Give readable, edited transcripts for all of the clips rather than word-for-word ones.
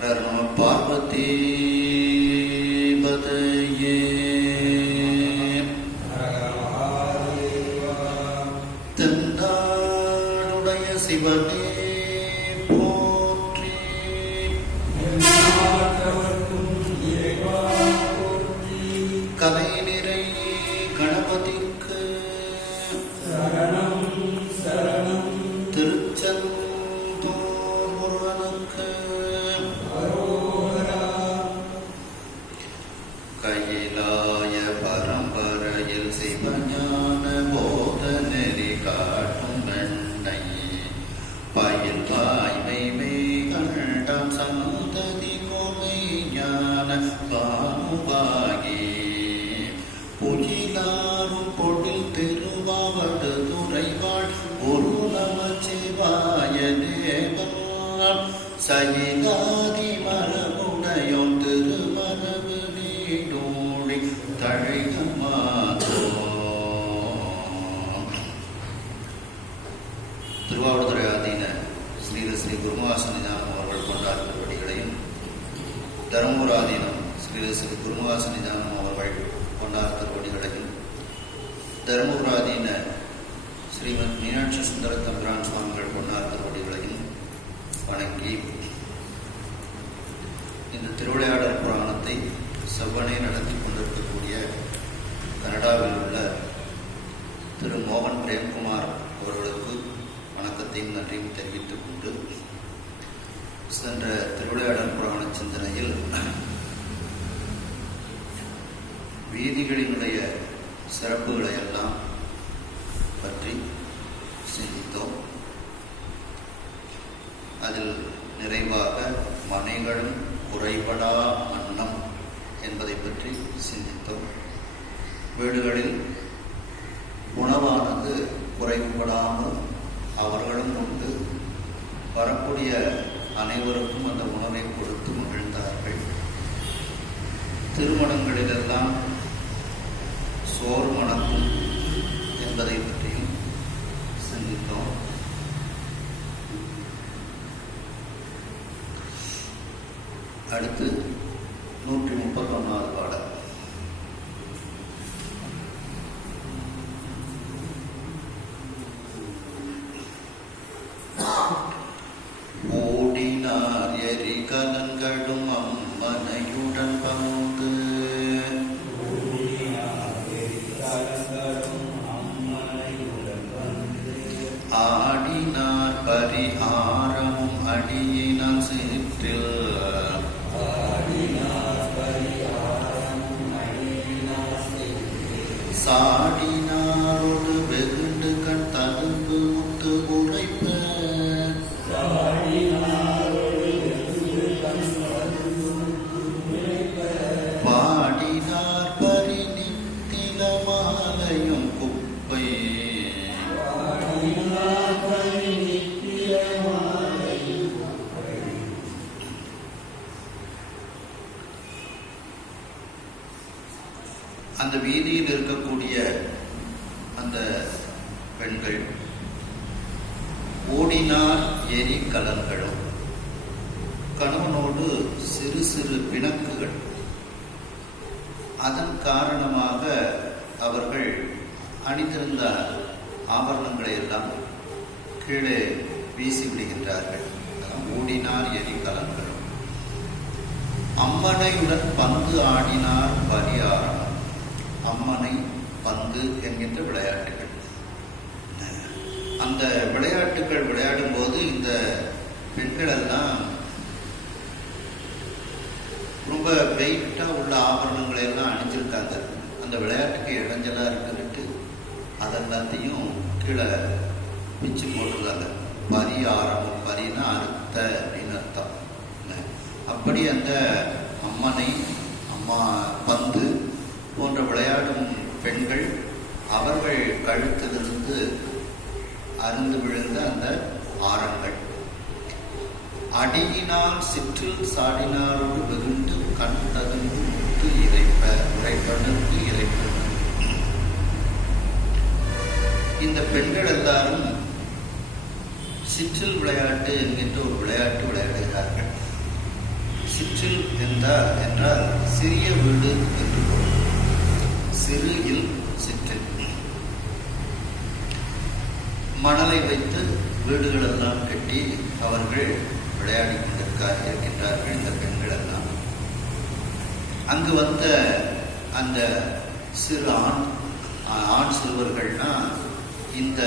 ஹர நம பார்வதி பதையே. தென்னாடுடைய சிவனே போற்றி. கலை நிறை கணபதிக்கு சரணம் சரணம். திருச்செந்தூர் முருகனுக்கு அரோகரா. கையிலாய பரம்பரையில் சிவஞான போத நெறி காட்டும் வெண்ணை பயில் வாய்மை கண்டம் சந்ததி கோமை ஞான பானுபாகி புகிலாரும் பொழில் திருவாவடு துறைவாள் ஒரு நமச்சிவாய தேவன் சயிலாதி மரபுடையோன் திருமரபு நீடோழி தழைகமாதோ. திருவாவடுதுறை ஆதீன ஸ்ரீ ஸ்ரீ குருமகாசன்னிதானம் அவர்கள் கொண்டாடும் திருவடிகளையும், தருமபுர ஆதீனம் ஸ்ரீ ஸ்ரீ குருமகாசன்னிதானம் அவர்கள் கொண்டாடும் திருவடிகளையும், தருமபுர ஆதீன ஸ்ரீமத் மீனாட்சி சுந்தர தம்பிரான் சுவாமிகள் கொண்டாடும் திருவடிகளையும் வணங்கி, இந்த திருவிளையாடல் புராணத்தை செவ்வனே நடத்தி கொண்டிருக்கக்கூடிய கனடாவில் உள்ள திரு மோகன் பிரேம்குமார் அவர்களுக்கு வணக்கத்தையும் நன்றியும் தெரிவித்துக் கொண்டு, சென்ற திருவிளையாடல் புராண சிந்தனையில் வீதிகளினுடைய சிறப்புகளை எல்லாம் பற்றி சிந்தித்தோம். அதில் நிறைவாக மனைகளும் குறைபடா அன்னம் என்பதை பற்றி சிந்தித்தோம். வீடுகளில் உணவானது குறைபடாமல் அவர்களும் உண்டு, வரக்கூடிய அனைவருக்கும் அந்த உணவை கொடுத்து மகிழ்ந்தார்கள். திருமணங்களிலெல்லாம் சோறு மணக்கும் என்பதை பற்றியும் சிந்தித்தோம். அடுத்து 131வது பாடல். ஓடினார் எரி கலன்களும் அம்மனையுடன் வந்து ஆடினார் பரிகாரமும் அடியினால் சேற்றில் சாடினாரோடு வெகுண்டு கண் ததும்பு முத்து உரைப்ப பாடினார் பரிநித்தில மாலையும் குப்பை அந்த வீதியில் இருக்கக்கூடிய அந்த பெண்கள் ஓடினார் எரி கலன்களும், கணவனோடு சிறு சிறு பிணக்குகள், அதன் காரணமாக அவர்கள் அணிந்திருந்த ஆபரணங்களை எல்லாம் கீழே வீசி விடுகின்றார்கள். ஓடினார் எரி கலன்களும். அம்மனையுடன் பந்து ஆடினார் பரியாரம். அம்மனை பந்து என்கின்ற விளையாட்டுகள். அந்த விளையாட்டுகள் விளையாடும் போது இந்த பெண்கள் எல்லாம் ரொம்ப வெயிட்டா உள்ள ஆபரணங்களை எல்லாம் அணிஞ்சிருக்காங்க. அந்த விளையாட்டுக்கு இடைஞ்சலா இருக்குன்னுட்டு அதெல்லாத்தையும் கீழே பிச்சு போட்டுருக்காங்க. பரியாரம், பரினா அறுத்த அப்படின்னு அர்த்தம். அப்படி அந்த அம்மனை, அம்மா பந்து போன்ற விளையாடும் பெண்கள் அவர்கள் கழுத்திலிருந்து அருந்து விழுந்த அந்த ஆரங்கள் அடியினால் சிற்றில் சாடினாரோடு வெகுண்டு கண் ததும்பு இறைப்ப உரைத்தொடர்ந்து இறைப்ப. இந்த பெண்கள் எல்லாரும் சிற்றில் விளையாட்டு என்கின்ற ஒரு விளையாட்டு விளையாடுகிறார்கள். சிற்றில் என்றால் சிறிய வீடு என்று பொருள். சிறு இல் சிற்றில். மணலை வைத்து வீடுகளெல்லாம் கட்டி அவர்கள் விளையாடி கொண்டிருக்கின்றார்கள் இந்த பெண்கள் எல்லாம். அங்கு வந்த அந்த சிறு ஆண் சிறுவர்கள்னா இந்த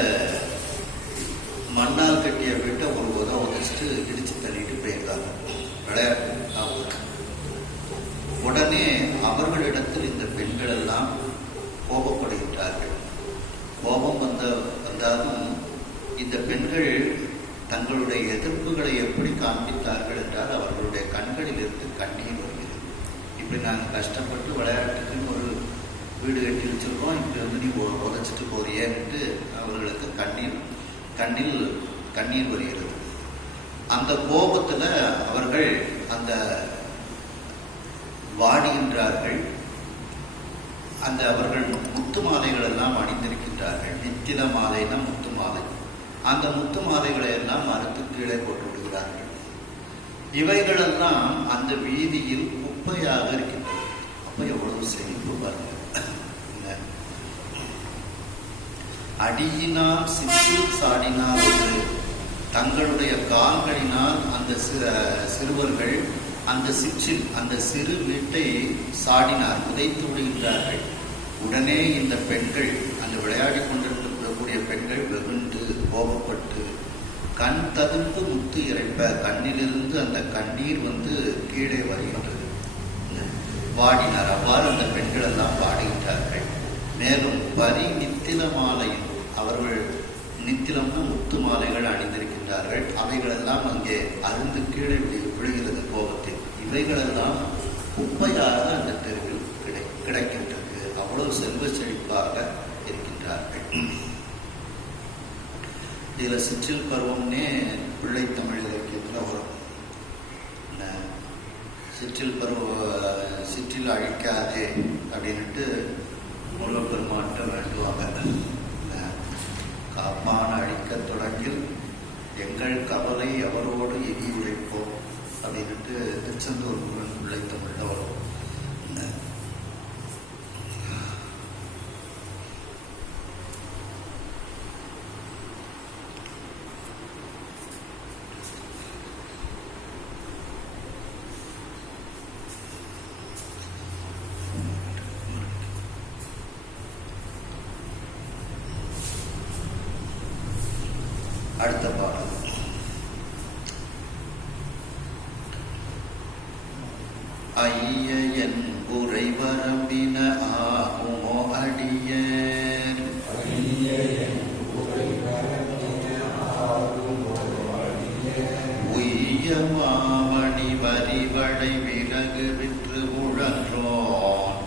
மண்ணால் கட்டிய வீட்டை ஒரு உதச்சிட்டு இடிச்சு தள்ளிட்டு போயிருக்காங்க விளையாட்டு. உடனே அவர்களிடத்தில் இந்த பெண்கள் எல்லாம் கோபப்படுகின்றார்கள். கோபம் வந்தாலும் இந்த பெண்கள் தங்களுடைய எதிர்ப்புகளை எப்படி காண்பித்தார்கள் என்றால் அவர்களுடைய கண்களில் இருந்து கண்ணீர் வருகிறது. இப்படி நாங்கள் கஷ்டப்பட்டு விளையாட்டுக்குன்னு ஒரு வீடு கட்டி வச்சிருக்கோம், இப்படி நீ உதச்சிட்டு போறியேன்ட்டு அவர்களுக்கு கண்ணில் கண்ணீர் வருகிறது. அந்த கோபத்தில் அவர்கள் அந்த வாடுகின்றார்கள். அவர்கள் முத்து மாலைகள் எல்லாம் அணிந்திருக்கின்றார்கள். நித்தில மாலைனா முத்து மாலை. அந்த முத்து மாலைகளை எல்லாம் மறுத்து கீழே போட்டு விடுகிறார்கள். இவைகளெல்லாம் அந்த வீதியில் குப்பையாக இருக்கின்றன. அப்ப எவ்வளவு செழிப்பு பாருங்க. அடியினால் சிற்றில் சாடினால் தங்களுடைய கால்களினால் அந்த சிறுவர்கள் அந்த சிற்றில் அந்த சிறு வீட்டை சாடினார், உதைத்து விடுகின்றார்கள். உடனே இந்த பெண்கள், அந்த விளையாடி கொண்டிருக்கக்கூடிய பெண்கள் வெகுண்டு கோபப்பட்டு கண் ததும்பு முத்து இறைப்ப கண்ணிலிருந்து அந்த கண்ணீர் கீழே வருகின்றது. பாடினார். அவ்வாறு அந்த பெண்கள் எல்லாம் பாடுகின்றார்கள். மேலும் பரி நித்தில மாலையும், அவர்கள் நித்திலம்னு முத்து மாலைகள் அணிந்திருக்கின்றார்கள். அவைகளெல்லாம் அங்கே அருந்து கீழே விழுகிறது கோபத்தில். இவைகளெல்லாம் குப்பையாக அந்த தெருவில் கிடைக்கின்றது. அவ்வளவு செல்வ செழிப்பாக இருக்கின்றார்கள். இதுல சிற்றில் பருவம்னே பிள்ளை தமிழ் இலக்கியத்தில் வரும். சிற்றில் அழிக்காதே அப்படின்ட்டு முருகப்பெருமான்ட்ட வேண்டுவாங்க. காப்பான அழிக்க தொடங்கில் எங்கள் கவலை அவரோடு எதி உழைப்போம் அப்படின்ட்டு திருச்செந்தூர் முருகன் பிள்ளை தமிழ்ல வரும். அடுத்த பாடல் ஐயன் உரை வரம்பின ஆகுமோ அடியேன் உய்ய மாமணி வரிவடை விலகு விற்று உழன்றோன்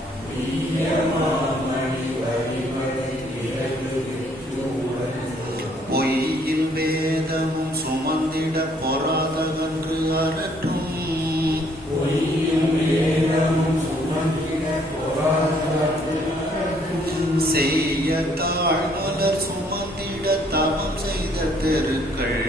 பொய்யில் வேதமும் சுமந்திட பொறாதகன்று அரற்றும் செய்ய தாழ்மலர் சுமந்திட தவம் செய்த தெருக்கள்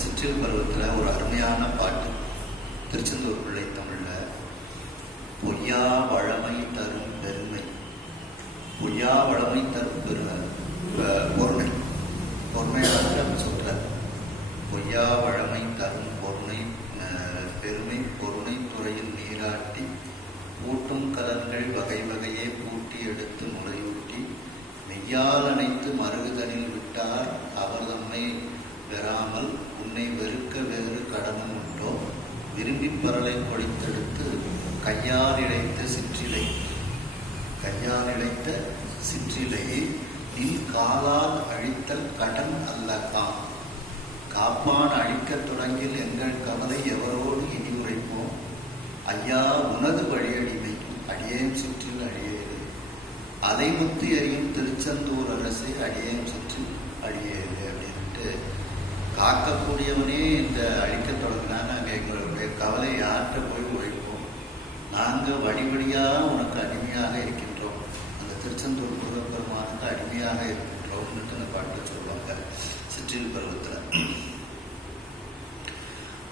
சிற்றில் பருவத்தில் ஒரு அருமையான பாட்டு. திருச்செந்தூர் பிள்ளை தமிழ்ல பொய்யா வளமை தரும் பெருமை, பொய்யா வளமை தரும் பொருணை, பொருணையாக சொல்ற பொய்யா வளமை தரும் பொருணை பெருமை பொருணை துறையில் நீராட்டி ஊட்டும் கலன்கள் வகை வகையே பூட்டி எடுத்து முறையூட்டி மெய்யால் அணைத்து மருகுதனில் விட்டார் அவர் தம்மை பெறாமல் உன்னை வெறுக்க வேறு கடனும் உண்டோ விரும்பி பரலை கொடித்தெடுத்து கையால் இழைத்த சிற்றிலையை நின் காலால் அழித்தல் கடன் அல்லக்காம் காப்பான் அழிக்கத் தொடங்கில் எங்கள் கவலை எவரோடு இனி உரைப்போம் ஐயா உனது வழியடிமை அடியேன் சிற்றில் அழியேது அலைமுத்து எறியும் திருச்செந்தூர் அரசை அடியேன் சிற்றில் அழியேது அப்படின்ட்டு காக்கக்கூடியவனே இந்த அழிக்க தொடங்கினா நாங்கள் எங்களுடைய கவலை யார்கிட்ட போய் உழைப்போம் நாங்கள் வழி வழியாக உனக்கு அடிமையாக இருக்கின்றோம், அந்த திருச்செந்தூர் முருகப்பெருமானுக்கு அடிமையாக இருக்கின்றோம்னு அந்த பாட்டு சொல்லுவாங்க சிற்றில் பருவத்தில்.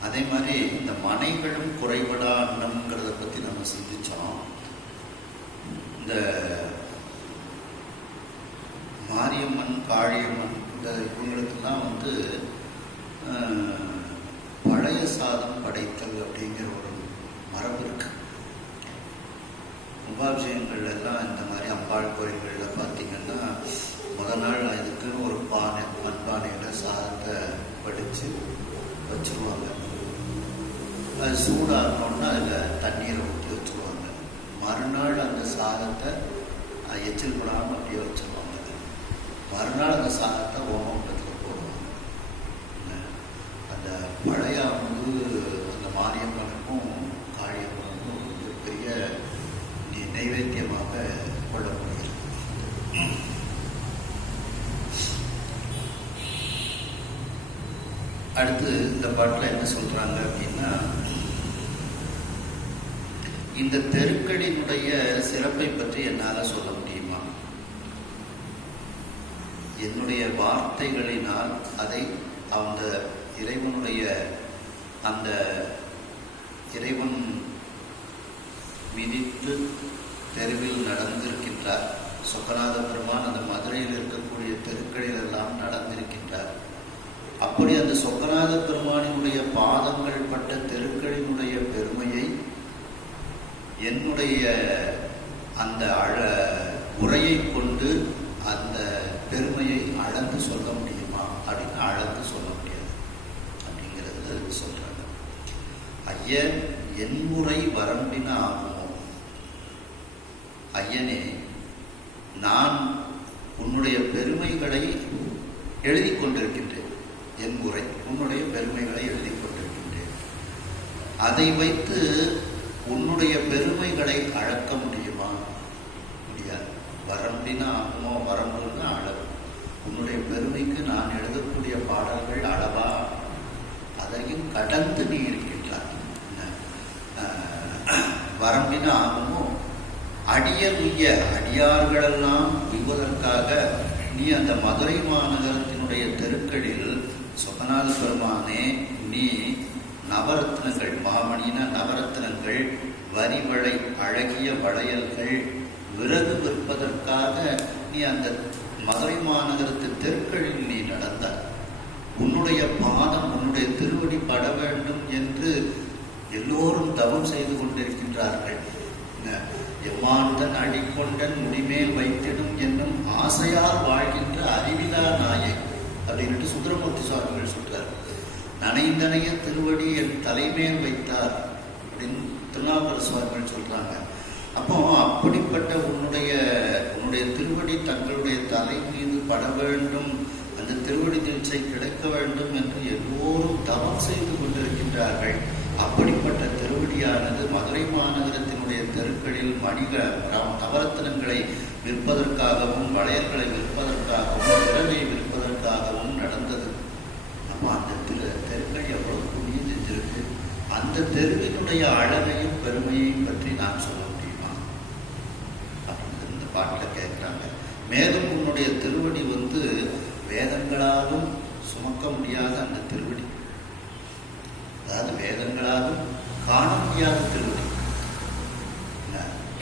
அதே மாதிரி இந்த மனைகளும் குறைபடா அன்னம்ங்கிறத பற்றி நம்ம சிந்திச்சோம். இந்த மாரியம்மன், காளியம்மன் இந்த இவங்களுக்கெல்லாம் பழைய சாதம் படைத்தல் அப்படிங்கிற ஒரு மரபு இருக்கு. கும்பாபிஷேகங்கள் எல்லாம் இந்த மாதிரி அம்பாள் கோயில்களில் பார்த்தீங்கன்னா முதல் நாள் இதுக்குன்னு ஒரு பானை, மண்பானையில் சாதத்தை படித்து வச்சுருவாங்க. அது சூடாகணுன்னா அதில் தண்ணீரை ஊற்றி வச்சுருவாங்க. மறுநாள் அந்த சாதத்தை எச்சில் போடாமல் அப்படியே வச்சுருவாங்க. மறுநாள் அந்த சாதத்தை ஓமத்தில் போடுவாங்க. அந்த பழைய அந்த மாரியம்மனுக்கும் காளியம்மனுக்கும் பெரிய நைவேத்தியமாக கொள்ளப்படுகிறது. அடுத்து இந்த பாட்டில் என்ன சொல்றாங்க அப்படின்னா, இந்த தெருக்களினுடைய சிறப்பை பற்றி என்னால் சொல்ல முடியுமா? என்னுடைய வார்த்தைகளினால் அதை அந்த இறைவனுடைய அந்த இறைவன் மிதித்து தெருவில் நடந்திருக்கின்றார். சொக்கநாத பெருமான் அந்த மதுரையில் இருக்கக்கூடிய தெருக்களில் எல்லாம் நடந்திருக்கின்றார். அப்படி அந்த சொக்கநாத பெருமானினுடைய பாதங்கள் பட்ட தெருக்களினுடைய பெருமையை என்னுடைய அந்த உரையை கொண்டு அந்த பெருமையை அளந்து சொல்ல முடியுமா அப்படின்னு அளந்து சொல்ல முடியாது அப்படிங்கிறது சொல்றாங்க. ஐயன் என் முறை வரம்பின ஆகுமோ, ஐயனே நான் உன்னுடைய பெருமைகளை எழுதி கொண்டிருக்கின்றேன். என் முறை உன்னுடைய பெருமைகளை எழுதி கொண்டிருக்கின்றேன். அதை வைத்து உன்னுடைய பெருமைகளை அளக்க முடியுமா? முடியாது. வரம்பினா ஆகுமோ, வரம்புன்னா அளவு. உன்னுடைய பெருமைக்கு நான் எழுதக்கூடிய பாடல்கள் அளவா? அதையும் கடந்து நீ இருக்கின்றார். வரம்பினா ஆகுமோ, அடிய உய்ய அடியார்களெல்லாம் உய்வதற்காக நீ அந்த மதுரை மாநகரத்தினுடைய தெருக்களில் சொக்கநாத பெருமானே நீ நவரத்னங்கள், மாமணின நவரத்னங்கள், வரிவளை அழகிய வளையல்கள், விறகு விற்பதற்காக நீ அந்த மதுரை மாநகரத்து தெருக்களில் நீ நடந்தார். உன்னுடைய பாதம், உன்னுடைய திருவடி பட வேண்டும் என்று எல்லோரும் தவம் செய்து கொண்டிருக்கின்றார்கள். எம்மாந்தன் அடிக்கொண்டன் முடிமேல் வைத்திடும் என்னும் ஆசையால் வாழ்கின்ற அறிவிலா நாயை அப்படின்ட்டு சுந்தரமூர்த்தி சுவாமிகள் சொல்றார். நனைந்தனைய திருவடி என் தலைமேல் வைத்தார் அப்படின்னு திருநாவுக்கரசு சுவாமிகள் சொல்றாங்க. அப்போ அப்படிப்பட்ட உன்னுடைய திருவடி தங்களுடைய தலை மீது பட வேண்டும், அந்த திருவடி தீட்சை கிடைக்க வேண்டும் என்று எல்லோரும் தவம் செய்து கொண்டிருக்கின்றார்கள். அப்படிப்பட்ட திருவடியானது மதுரை மாநகரத்தினுடைய தெருக்களில் நவரத்னங்களை விற்பதற்காகவும், வளையல்களை விற்பதற்காகவும், விறகை விற்பதற்காகவும் நடந்தது. நம்ம அந்த தெருக்கள் எவ்வளவு புண்ணியம் செஞ்சிருக்கு. அந்த தெருவினுடைய அழகையும் பெருமையையும் பற்றி நான் சொல்ல முடியுமா அப்படின்னு இந்த பாட்டில் கேட்குறாங்க. மேலும் உன்னுடைய திருவடி வேதங்களாலும் சுமக்க முடியாத அந்த திருவடி, அதாவது வேதங்களாலும் காண முடியாத திருவடி.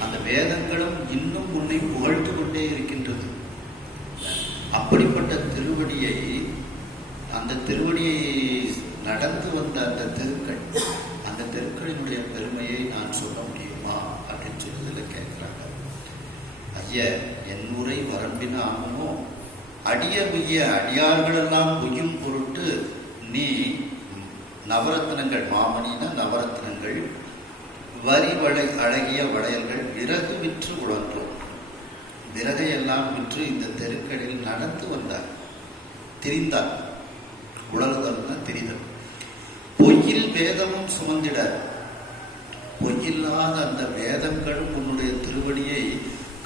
அந்த வேதங்களும் இன்னும் உன்னை புகழ்ந்து கொண்டே இருக்கின்றது. அப்படிப்பட்ட திருவடியை, அந்த திருவடியை நடந்து வந்த அந்த தெருக்கள், அந்த தெருக்களினுடைய பெருமையை நான் சொல்ல முடியுமா அப்படின்னு சொல்லி கேட்கிறாங்க. ஐய என் உரை வரம்பின ஆகுமோ, அடிய உய்ய அடியார்களெல்லாம் உய்யும் பொருட்டு நீ நவரத்னங்கள், மாமணின நவரத்னங்கள், வரிவளை அழகிய வளையல்கள், விறகு விற்று உழன்றோம். விறகையெல்லாம் விற்று இந்த தெருக்களில் நடந்து வந்தார், திரிந்தார். உழலுதல்னா திரிதல். பொய்யில் வேதமும் சுமந்திட, பொய்யில்லாத அந்த வேதங்களும் உன்னுடைய திருவடியை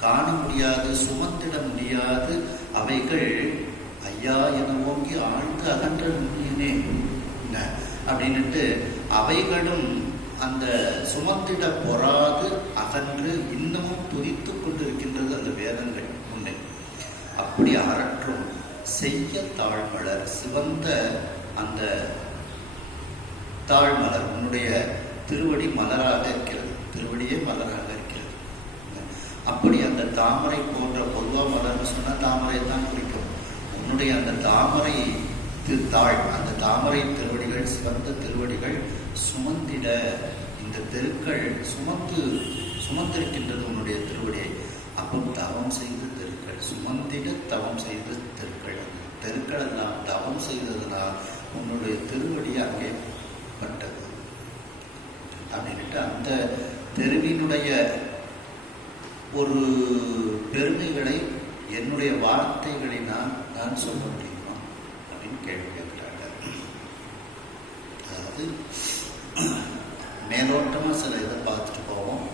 காண முடியாது, சுமந்திட முடியாது. அவைகள் ஐயா என ஓங்கி ஆழ்ந்து அகன்ற நுண்ணியனே அப்படின்னுட்டு அவைகளும் அந்த சுமத்திட பொறாது அகன்று இன்னமும் துதித்து கொண்டிருக்கின்றது அந்த வேதங்கள் உன்னை. அப்படி அரற்றும் செய்ய தாழ்மலர், சிவந்த அந்த தாழ்மலர் உன்னுடைய திருவடி மலராக இருக்கிறது, திருவடியே மலராக இருக்கிறது. அப்படி அந்த தாமரை போன்ற, பொதுவாக மலர்னு சொன்னால் தாமரை தான் குறிக்கும். உன்னுடைய அந்த தாமரை தாழ், அந்த தாமரை திருவடிகள், சிவந்த திருவடிகள் சுமந்திட, இந்த தெருக்கள் சுமந்திருக்கின்றது உன்னுடைய திருவடியை. அப்போ தவம் செய்த தெருக்கள், சுமந்திட தவம் செய்த தெருக்கள், தெருக்கள் எல்லாம் தவம் செய்ததுனால் உன்னுடைய திருவடி அங்கே பட்டது அப்படின்ட்டு அந்த தெருவினுடைய ஒரு பெருமைகளை என்னுடைய வார்த்தைகளினால் நான் சொல்ல முடியுமா அப்படின்னு கேள்வி கேட்கிறாங்க. அதாவது மேலோட்டமாக சில இதை பார்த்துட்டு போவோம்,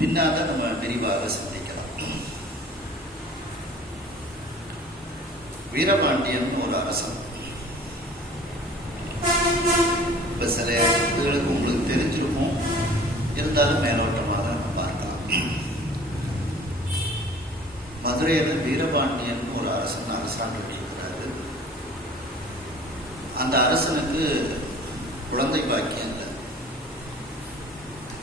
பின்னாக நம்ம விரிவாக சிந்திக்கலாம். வீரபாண்டியன் ஒரு அரசன். இப்போ சில இடத்துகளுக்கு உங்களுக்கு தெரிஞ்சிருக்கும், இருந்தாலும் மேலோட்டமாக நம்ம பார்க்கலாம். மதுரையில் வீரபாண்டியன் ஒரு அரசன் அரசாண்டு இருக்கிறாரு. அந்த அரசனுக்கு குழந்தை பாக்கியம் இல்லை.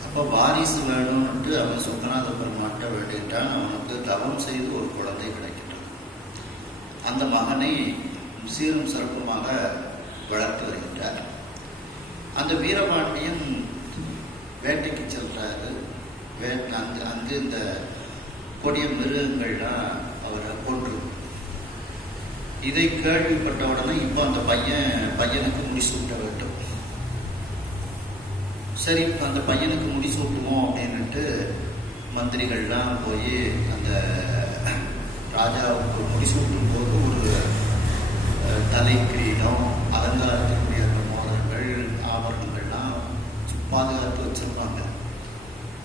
அப்போ வாரிசு வேணும்னுட்டு அவன் சொக்கநாத பெருமாட்ட வேண்டிட்டான். அவனுக்கு தவம் செய்து ஒரு குழந்தை கிடைக்கின்றான். அந்த மகனை சீரும் சிறப்புமாக வளர்த்து வருகின்றார். அந்த வீரபாண்டியன் வேட்டைக்கு செல்றாரு. அங்கு இந்த கொடிய மிருகங்கள்லாம் அவரை கொன்று. இதை கேள்விப்பட்ட உடனே இப்போ அந்த பையனுக்கு முடிசூட்ட வேண்டும். சரி, அந்த பையனுக்கு முடிசூட்டுவோம் அப்படின்னுட்டு மந்திரிகள்லாம் போய் அந்த ராஜாவுக்கு முடிசூட்டும் போது ஒரு தலை கிரீடம், அலங்காரத்தினுடைய அந்த மோதிரங்கள், ஆபரணங்கள்லாம் பாதுகாத்து வச்சிருப்பாங்க.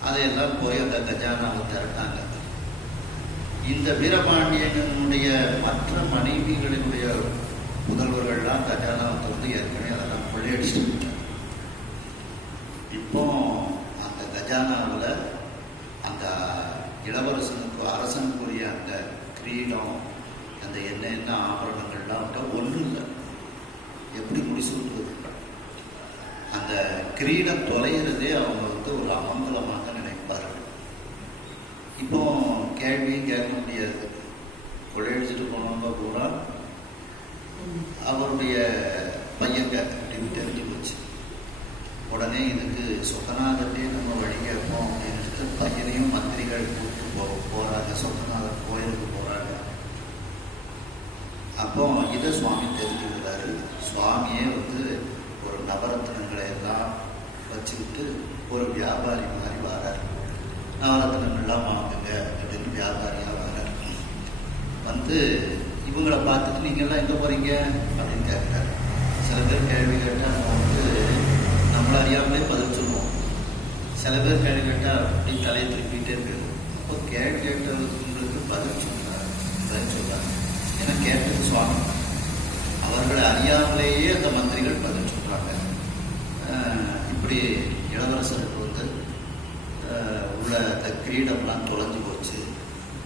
அதையெல்லாம் போய் அந்த கஜானாவை திரட்டாங்க. இந்த வீரபாண்டியனுடைய மற்ற மனைவிகளினுடைய புதல்வர்கள்லாம் கஜானாவை திறந்து ஏற்கனவே அதெல்லாம் கொள்ளையடிச்சுட்டு, இப்போ அந்த கஜானாவில் அந்த இளவரசனுக்கு அரசனுக்குரிய அந்த கிரீடம், அந்த என்ன ஆபரணங்கள்லாம் ஒன்றும் இல்லை. எப்படி முடிசூட்டுவது? அந்த கிரீடம் தொலைகிறதே அவங்க ஒரு அமங்கலமாக நினைப்பார்கள். இப்போ கேள்வியும் கேட்க முடியாது. கொள்ளையடிச்சுட்டு போனவங்க பூரா அவருடைய பையங்க அப்படின்னு தெரிஞ்சு போச்சு. உடனே இதுக்கு சொக்கநாதர்கிட்டே நம்ம வழி கேட்போம் அப்படின்னு பையனையும் மந்திரிகள் கூப்பிட்டு போறாங்க. சொக்கநாதர் கோயிலுக்கு போறாங்க. அப்போ இதை சுவாமி தெரிஞ்சுக்கிறாரு. சுவாமியே ஒரு நவரத்னங்களை எல்லாம் வச்சுக்கிட்டு ஒரு வியாபாரி மாதிரி வரார். நவரத்னங்கள்லாம் வாங்குங்க அப்படின்னு வியாபாரியாக வரார். இவங்களை பார்த்துட்டு நீங்கள்லாம் எங்கே போகிறீங்க அப்படின்னு கேட்குறாரு. சில பேர் கேள்வி கேட்டால் நம்ம நம்மளை அறியாமலே பதில் சொல்லுவோம். சில பேர் கேள்வி கேட்டால் அப்படி தலையை திருப்பிகிட்டே இருக்குது. அப்போ கேள்வி கேட்டவங்களுக்கு பதில் சொல்கிறாங்க. ஏன்னா கேட்டது சுவாமி. அவர்களை அறியாமலேயே அந்த மந்திரிகள் பதில் சொல்கிறாங்க. இப்படி இளவரசருக்கு உள்ள அந்த கிரீடம்லாம் தொலைஞ்சு போச்சு.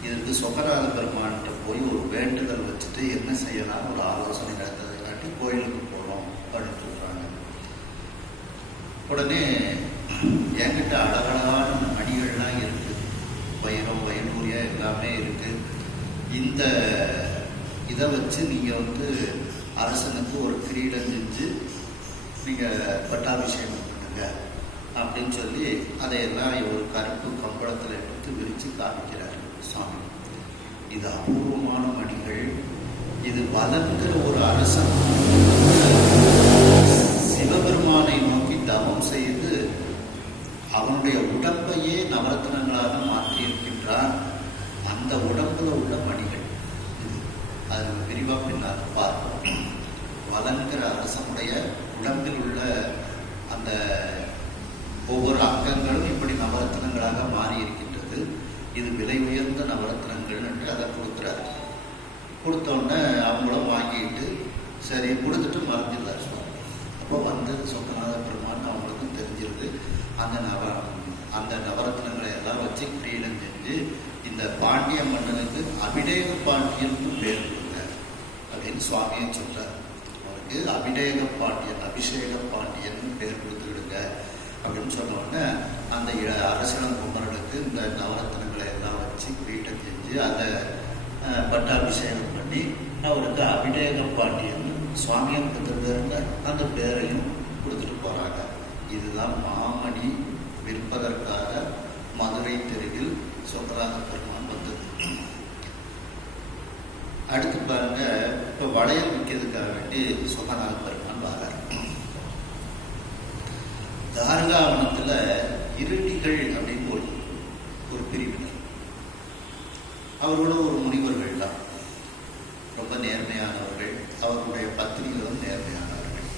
இதற்கு சொக்கநாத பெருமான்கிட்ட போய் ஒரு வேண்டுதல் வச்சுட்டு என்ன செய்யலாம் ஒரு ஆலோசனை நடத்ததை காட்டி கோயிலுக்கு போகணும் அப்படின்னு சொல்கிறாங்க. உடனே என்கிட்ட அழகழகான மணிகள்லாம் இருக்குது, வைரம் வைடூரியா எல்லாமே இருக்குது. இந்த இதை வச்சு நீங்கள் அரசனுக்கு ஒரு கிரீடம் செஞ்சு நீங்கள் பட்டாபிஷேகம் பண்ணுங்க அப்படின்னு சொல்லி அதையெல்லாம் ஒரு கருப்பு கம்பளத்தில் எடுத்து விரித்து காமிக்கிறார் சுவாமி. இது அபூர்வமான மணிகள். இது வளர்ந்த ஒரு அரசன் சிவபெருமானை நோக்கி தவம் செய்து அவனுடைய உடம்பையே நவரத்னங்களாக மாற்றியிருக்கின்றான். அந்த உடம்புல உள்ள மணிகள் இது. அது விரிவாக பின்னால் பார்ப்போம். வளர்கிற அரசனுடைய உடம்பில் உள்ள அந்த ஒவ்வொரு அங்கங்களும் இப்படி நவரத்னங்களாக மாறி இருக்கின்றது. இது விலை உயர்ந்த நவரத்னங்கள் என்று அதை கொடுக்குறாரு. கொடுத்தோடனே அவங்களும் வாங்கிட்டு சரி கொடுத்துட்டு மறந்துடுறார் சுவாமி. அப்போ சொக்கநாத பெருமான் அவங்களுக்கும் தெரிஞ்சிருது. அந்த நவரத்னங்களை எல்லாம் வச்சு கிரீடம் செஞ்சு இந்த பாண்டிய மன்னனுக்கு அபிடேக பாண்டியன்னு பேர் கொடுங்க அப்படின்னு சுவாமியை சொல்றார். அவருக்கு அபிடேக பாண்டியன், அபிஷேக பாண்டியன் பேர் கொடுத்துக்கிடுங்க அப்படின்னு சொன்ன உடனே அந்த அரசிடம் குமரனுக்கு இந்த நவரத்னங்களை எல்லாம் வச்சு கிரீடம் செஞ்சு அதை பட்டாபிஷேகம் பண்ணி அவருக்கு அபிடேக பாண்டியன் சுவாமியை கொடுத்துருக்காருங்க அந்த பேரையும் கொடுத்துட்டு போறாங்க. இதுதான் மாமணி விற்பதற்காக மதுரை தெருவில் சொக்கநாத பெருமான் வந்தது. அடுத்து பாருங்க, இப்ப வளையல் விற்கிறதுக்காக வேண்டி சொக்கநாத பெருமான் வரார். தாரகாவனத்துல இருடிகள் அப்படின்னு ஒரு பிரிவினர், அவர்களோட ஒரு முனிவர்கள் தான், ரொம்ப நேர்மையானவர்கள். அவர்களுடைய பத்தினிகளும் நேர்மையானவர்கள்.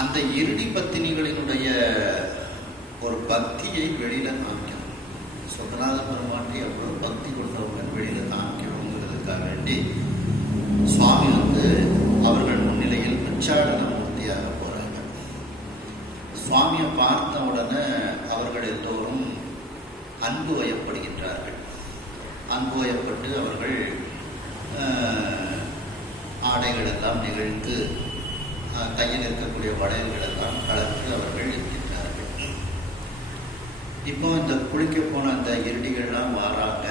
அந்த இருடி பத்தினிகளினுடைய ஒரு பக்தியை வெளியில காமிக்கணும். சொக்கநாத பெருமாண்டி அவ்வளவு பக்தி கொண்டவங்க வெளியில காமிக்கணுங்கிறதுக்காக வேண்டி சுவாமி அவர்கள் முன்னிலையில் பிச்சாடன மூர்த்தியாக போறாங்க. சுவாமியை பார்த்த உடனே அவர்கள் எல்லோரும் அன்பு வயப்படுகின்றார்கள். அன்பு வயப்பட்டு அவர்கள் ஆடைகள் எல்லாம் நிகழ்ந்து கையில் இருக்கக்கூடிய வளையல்கள் எல்லாம் கலந்து அவர்கள் இருக்கின்றார்கள். இப்போ இந்த குளிக்க போன அந்த இருடிகள்லாம் வராங்க.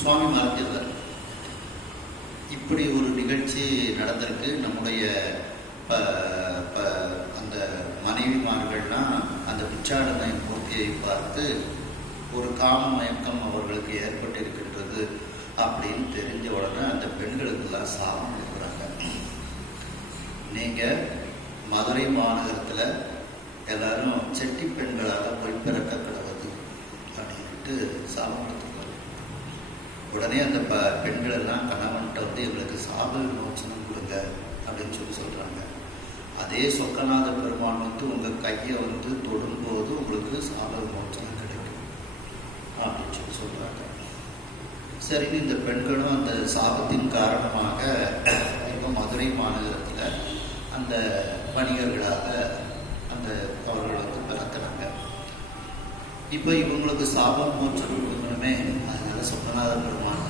சுவாமி மறைஞ்சிருந்தார். இப்படி ஒரு நிகழ்ச்சி நடந்திருக்கு. நம்முடைய அந்த மனைவிமார்கள்லாம் அந்த பிச்சாடனை மூர்த்தியை பார்த்து ஒரு காம மயக்கம் அவர்களுக்கு ஏற்பட்டிருக்கின்றது அப்படின்னு தெரிஞ்ச உடனே அந்த பெண்களுக்கெல்லாம் சாபம் கொடுக்குறாங்க. நீங்க மதுரை மாநகரத்துல எல்லாரும் செட்டி பெண்களாக போய் பிறக்க கிடவது அப்படின்ட்டு சாபம் கொடுத்துருக்காங்க. உடனே அந்த பெண்கள் எல்லாம் கணவன்கிட்ட எங்களுக்கு சாப விமோசனம் கொடுங்க அப்படின்னு சொல்றாங்க. அதே சொக்கநாத பெருமான் உங்க கையை தொடும்போது உங்களுக்கு சாப விமோசனம் கிடைக்கும் அப்படின்னு சொல்றாங்க. சரின்னு இந்த பெண்களும் அந்த சாபத்தின் காரணமாக இப்போ மதுரை மாநகரத்துல அந்த வணிகர்களாக அந்த அவர்கள் பிறக்கிறாங்க. இப்போ இவங்களுக்கு சாபம் மோட்சம் கொடுக்கணுமே, அதனால சொக்கநாத பெருமான்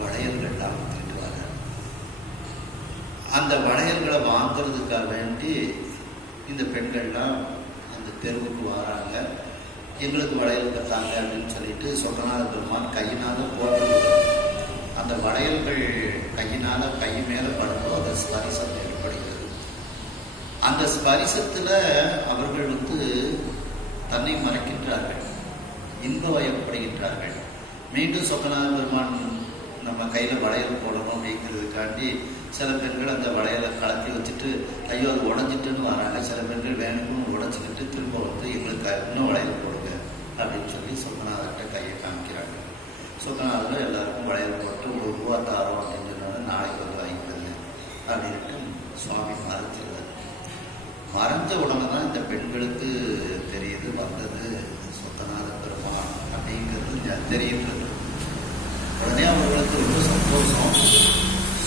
வளையல்கள்லாம் வாங்கிட்டு வர. அந்த வளையல்களை வாங்கிறதுக்காக வேண்டி இந்த பெண்கள்லாம் அந்த தெருவுக்கு வராங்க. எங்களுக்கு வளையல் கட்டாங்க அப்படின்னு சொல்லிட்டு சொக்கநாத பெருமான் கையினால போட்டு அந்த வளையல்கள் கையினால கை மேல படும்போது அந்த ஸ்பரிசம் ஏற்படுகிறது. அந்த ஸ்பரிசத்துல அவர்கள் தன்னை மறைக்கின்றார்கள், இன்ப வயப்படுகின்றார்கள். மீண்டும் சொக்கநாத பெருமான் நம்ம கையில வளையல் போடணும் அப்படிங்கிறதுக்காண்டி சில பெண்கள் அந்த வளையலை கலத்தி வச்சுட்டு ஐயோ அது உடஞ்சிட்டுன்னு வராங்க. சில பெண்கள் வேணுக்குன்னு உடச்சிக்கிட்டு திரும்ப எங்களுக்கு இன்னும் வளையல் போடுங்க அப்படின்னு சொல்லி சொக்கநாதர்கிட்ட கையை காமிக்கிறாங்க. சொக்கநாதர் எல்லாருக்கும் வளையல் போட்டு ₹1 தாரோம் அப்படின்னு சொன்னாலும் நாளைக்கு வாங்கிக்கிறது அப்படின்ட்டு சுவாமி மறைச்சிருந்தார். மறைஞ்ச உடனே தான் இந்த பெண்களுக்கு தெரியுது வந்தது சொக்கநாத பெருமான் அப்படிங்கிறது தெரியுது. உடனே அவர்களுக்கு ரொம்ப சந்தோஷம்.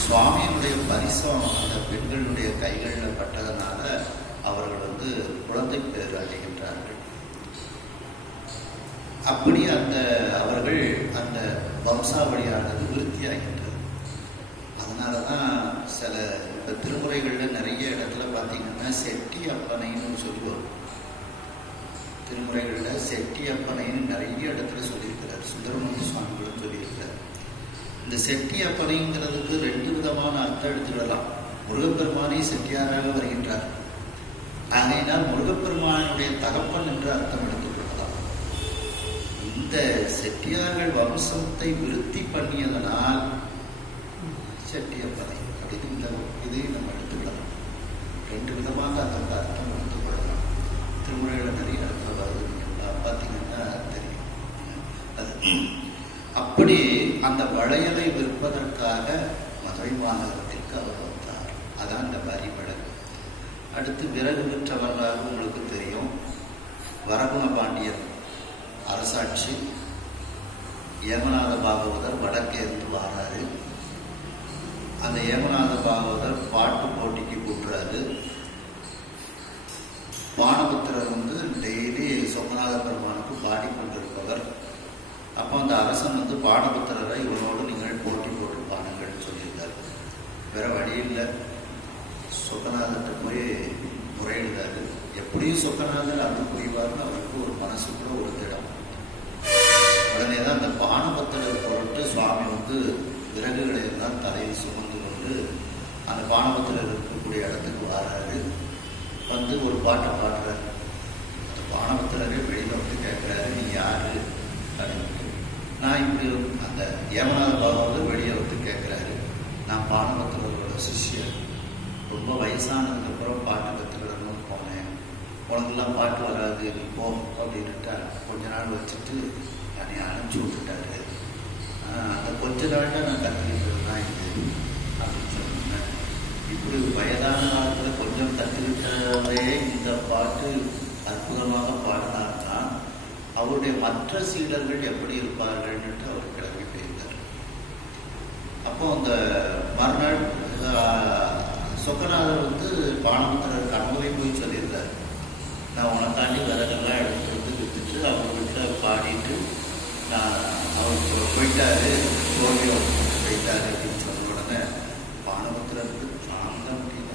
சுவாமியினுடைய பரிசம் அந்த பெண்களுடைய கைகளில் பட்டதனால அவர்கள் குழந்தை பேர் அடைகின்றார்கள். அப்படி அவர்கள் அந்த வம்சாவளியானது விருத்தியாகின்றது. அதனாலதான் சில இப்ப திருமுறைகள்ல நிறைய இடத்துல பார்த்தீங்கன்னா செட்டி அப்பனைன்னு சொல்லுவோம். திருமுறைகள்ல செட்டி அப்பனைன்னு நிறைய இடத்துல சொல்லியிருக்கிறார். சுந்தரமூர்த்தி சுவாமிகளும் சொல்லியிருக்கிறார். இந்த செட்டி அப்பனைங்கிறதுக்கு 2 விதமான அர்த்தம் எடுத்துவிடலாம். முருகப்பெருமானை செட்டியாராக வருகின்றார். ஆகையினால் முருகப்பெருமானுடைய தகப்பன் என்று அர்த்தம் எடுத்துக்கொள்ளலாம். இந்த செட்டியார்கள் வம்சத்தை விருத்தி பண்ணியதனால் செட்டியப்பனை அப்படின்னு இதையும் நம்ம எடுத்துக்கொள்ளலாம். 2 விதமாக அந்த அர்த்தம் எடுத்துக்கொள்ளலாம். திருமுறையில் நிறைய இடத்துல வருது, பார்த்தீங்கன்னா தெரியும். அது அப்படி அந்த வளையலை விற்பதற்காக மதுரை மாநகரத்திற்கு அவர் வந்தார். அதான் இந்த வரி வழக்கு. அடுத்து விறகு விற்ற வரலாறு உங்களுக்கு தெரியும். வரகுண பாண்டியர் அரசாட்சி. ஏமநாத பாகவதர் வடக்கே இருந்து வாராரு. அந்த ஏமநாத பாகவதர் பாட்டு போட்டிக்கு கூட்டுறாரு. பானபத்திரர் வந்து டெய்லி சொக்கநாத பெருமானுக்கு பாடிக்கொண்டிருப்பவர். அப்போ அந்த அரசன் வந்து பானபத்திரரை இவரோடு நீங்கள் போட்டி போட்டு பாடுங்கள்னு சொல்லியிருந்தார். வேற வழி இல்லை, சொக்கநாதர்கிட்ட போய் முறையிடுறாரு. எப்படியும் சொக்கநாதர் அருள் புரிவார்னு அவருக்கு ஒரு மனசுக்குள்ள ஒரு திடம். உடனே தான் அந்த பானபத்திரர் பொருட்டு சுவாமி வந்து விறகுகளை எல்லாம் தலையில் சுமந்து கொண்டு அந்த பானபத்திரர் இருக்கக்கூடிய இடத்துக்கு வராரு. வந்து ஒரு பாட்டை பாடுறாரு. அந்த பானபத்திரரே வெளியில வந்து கேட்கிறாரு, நீ யாரு அப்படின்னு. நான் இப்படி அந்த ஏமநாத பாபாவது வெளியே வந்து கேட்கிறாரு, நான் பானபத்திரரோட சிஷ்யர், ரொம்ப வயசானதுக்கு அப்புறம் பாட்டு கற்றுக்கிடணும்னு போனேன், உனக்கெல்லாம் பாட்டு வராது நீ போ அப்படின்னுட்டா கொஞ்ச நாள் வச்சுட்டு என்னை அனுப்பிச்சி விட்டுட்டாரு. அந்த கொஞ்ச நாள் தான் நான் கற்றுக்கிட்டது தான் இது அப்படின்னு சொன்னேன். இப்படி வயதான காலத்தில் கொஞ்சம் கற்றுக்கிட்டாலே இந்த பாட்டு அற்புதமாக பாடினார்னா அவருடைய மற்ற சீடர்கள் எப்படி இருப்பார்கள்னுட்டு அவர் கிளம்பி போயிருந்தார். அப்போ அந்த மறுநாள் சொக்கநாதர் வந்து பானபத்திரர் கண்முறை போய் சொல்லியிருந்தார், நான் உனக்காண்டி விறகெல்லாம் எடுத்து வித்துட்டு அவர் வீட்டில் பாடிட்டு நான் அவருக்கு போயிட்டாரு, கோவிலம் போயிட்டாரு அப்படின்னு சொன்ன உடனே பானபத்திரருக்கு தாங்க முடியல.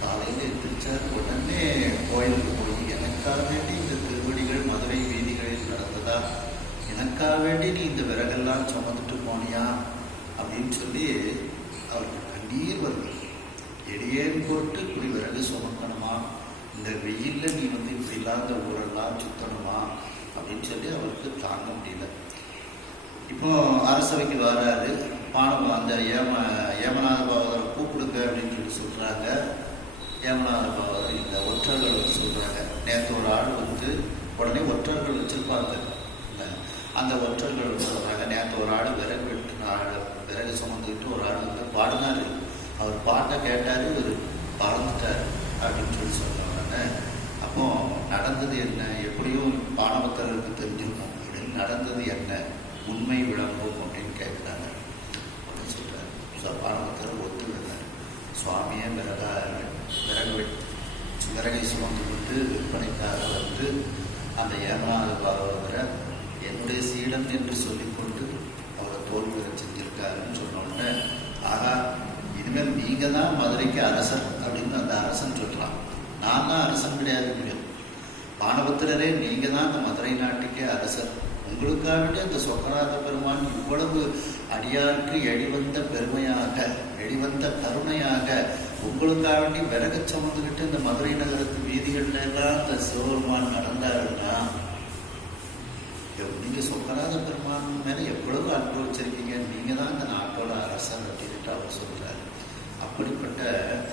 காலையில் எந்திரிச்சார். உடனே கோயிலுக்கு போய் எனக்காக வேண்டி இந்த திருவடிகள் மதுரை வீதிகளில் நடந்ததா, எனக்காக வேண்டி நீ இந்த விறகெல்லாம் சுமந்துட்டு போனியா அப்படின்னு சொல்லி அவருக்கு கண்ணீர் வருது. எடியேன் போட்டு இப்படி விறகு சுமக்கணுமா, இந்த வெயில்ல நீ வந்து இப்படி இல்லாத ஊரெல்லாம் சுத்தணுமா அப்படின்னு சொல்லி அவருக்கு தாங்க முடியல. இப்போ அரசவைக்கு வராரு. அந்த ஏமநாத பாவதரை கூப்பிடுங்க அப்படின்னு சொல்லி சொல்றாங்க. ஏமநாத பாவதர் இந்த ஒற்றர்கள் வந்து சொல்றாங்க, நேற்று ஒரு ஆள் வந்து உடனே ஒற்றர்கள் வச்சிருப்பாங்க. அந்த ஒற்றர்கள் வந்து சொல்றாங்க, நேற்று ஒரு ஆள் விறகு வெட்டின ஆள், விறகு சுமந்துக்கிட்டு ஒரு ஆள் வந்து பாடினாரு, அவர் பாட்டை கேட்டாரு, இவர் பறந்துட்டார் அப்படின்னு சொல்லி சொல்றாங்க. அப்போ நடந்தது என்ன, எப்படியும் பானபத்திரருக்கு தெரிஞ்சிருக்கும், இதில் நடந்தது என்ன, உண்மை விளங்கும் அப்படின்னு கேட்குறாங்க அப்படின்னு சொல்றாரு. பானபத்திரர் ஒத்துக்கிறார். சுவாமியை விறகை சுமந்து கொண்டு விற்பனைக்காக வந்து அந்த ஏமநாத பாகவதரை என்னுடைய சீடன் என்று சொல்லிக்கொண்டு அவரை தோல்வி செஞ்சிருக்காருன்னு சொன்னோடனே, ஆகா இனிமேல் நீங்க தான் மதுரைக்கு அரசர் அப்படின்னு அந்த அரசன் சொல்றான். நான் தான் அரசன் கிடையாது, முடியும் பானபத்திரரே நீங்க தான் அந்த மதுரை நாட்டுக்கே அரசர், உங்களுக்காகவே அந்த சொக்கநாத பெருமான் இவ்வளவு அடியாருக்கு எழிவந்த பெருமையாக எழிவந்த கருணையாக உங்களுக்காக வேண்டி விறகு சுமந்துக்கிட்டு இந்த மதுரை நகரத்து வீதிகள்ல எல்லாம் அந்த சிவபெருமான் நடந்தாருன்னா நீங்க சொக்கநாத பெருமான் மேல எவ்வளவு அன்பு வச்சிருக்கீங்க, நீங்க தான் இந்த நாட்டோட அரசர் அப்படின்ட்டு அவர் சொல்றாரு. அப்படிப்பட்ட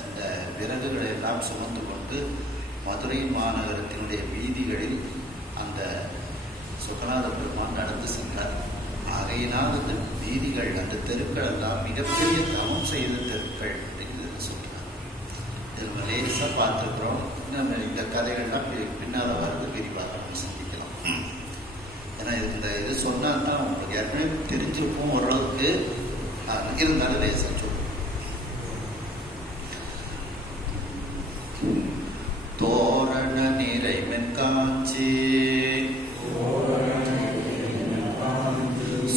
இந்த விறகுகளை எல்லாம் சுமந்து கொண்டு மதுரை மாநகரத்தினுடைய வீதிகளில் அந்த சொக்கநாத பெருமான் நடந்து சென்றார். ஆகையினால் அந்த வீதிகள், அந்த தெருக்கள் எல்லாம் மிகப்பெரிய தவம் செய்த தெருக்கள் அப்படின்னு சொல்றார். இது நம்ம லேசாக பார்த்துருக்குறோம். நம்ம இந்த கதைகள்லாம் பின்னால வருது, விரிவாக நம்ம சந்திக்கலாம். ஏன்னா இந்த இது சொன்னால் தான் உங்களுக்கு ஏற்கனவே தெரிஞ்சிருப்போம் ஓரளவுக்கு, இருந்தாலும் லேசாக சொல்லுவோம். தோரண நிறை மென்காஞ்சி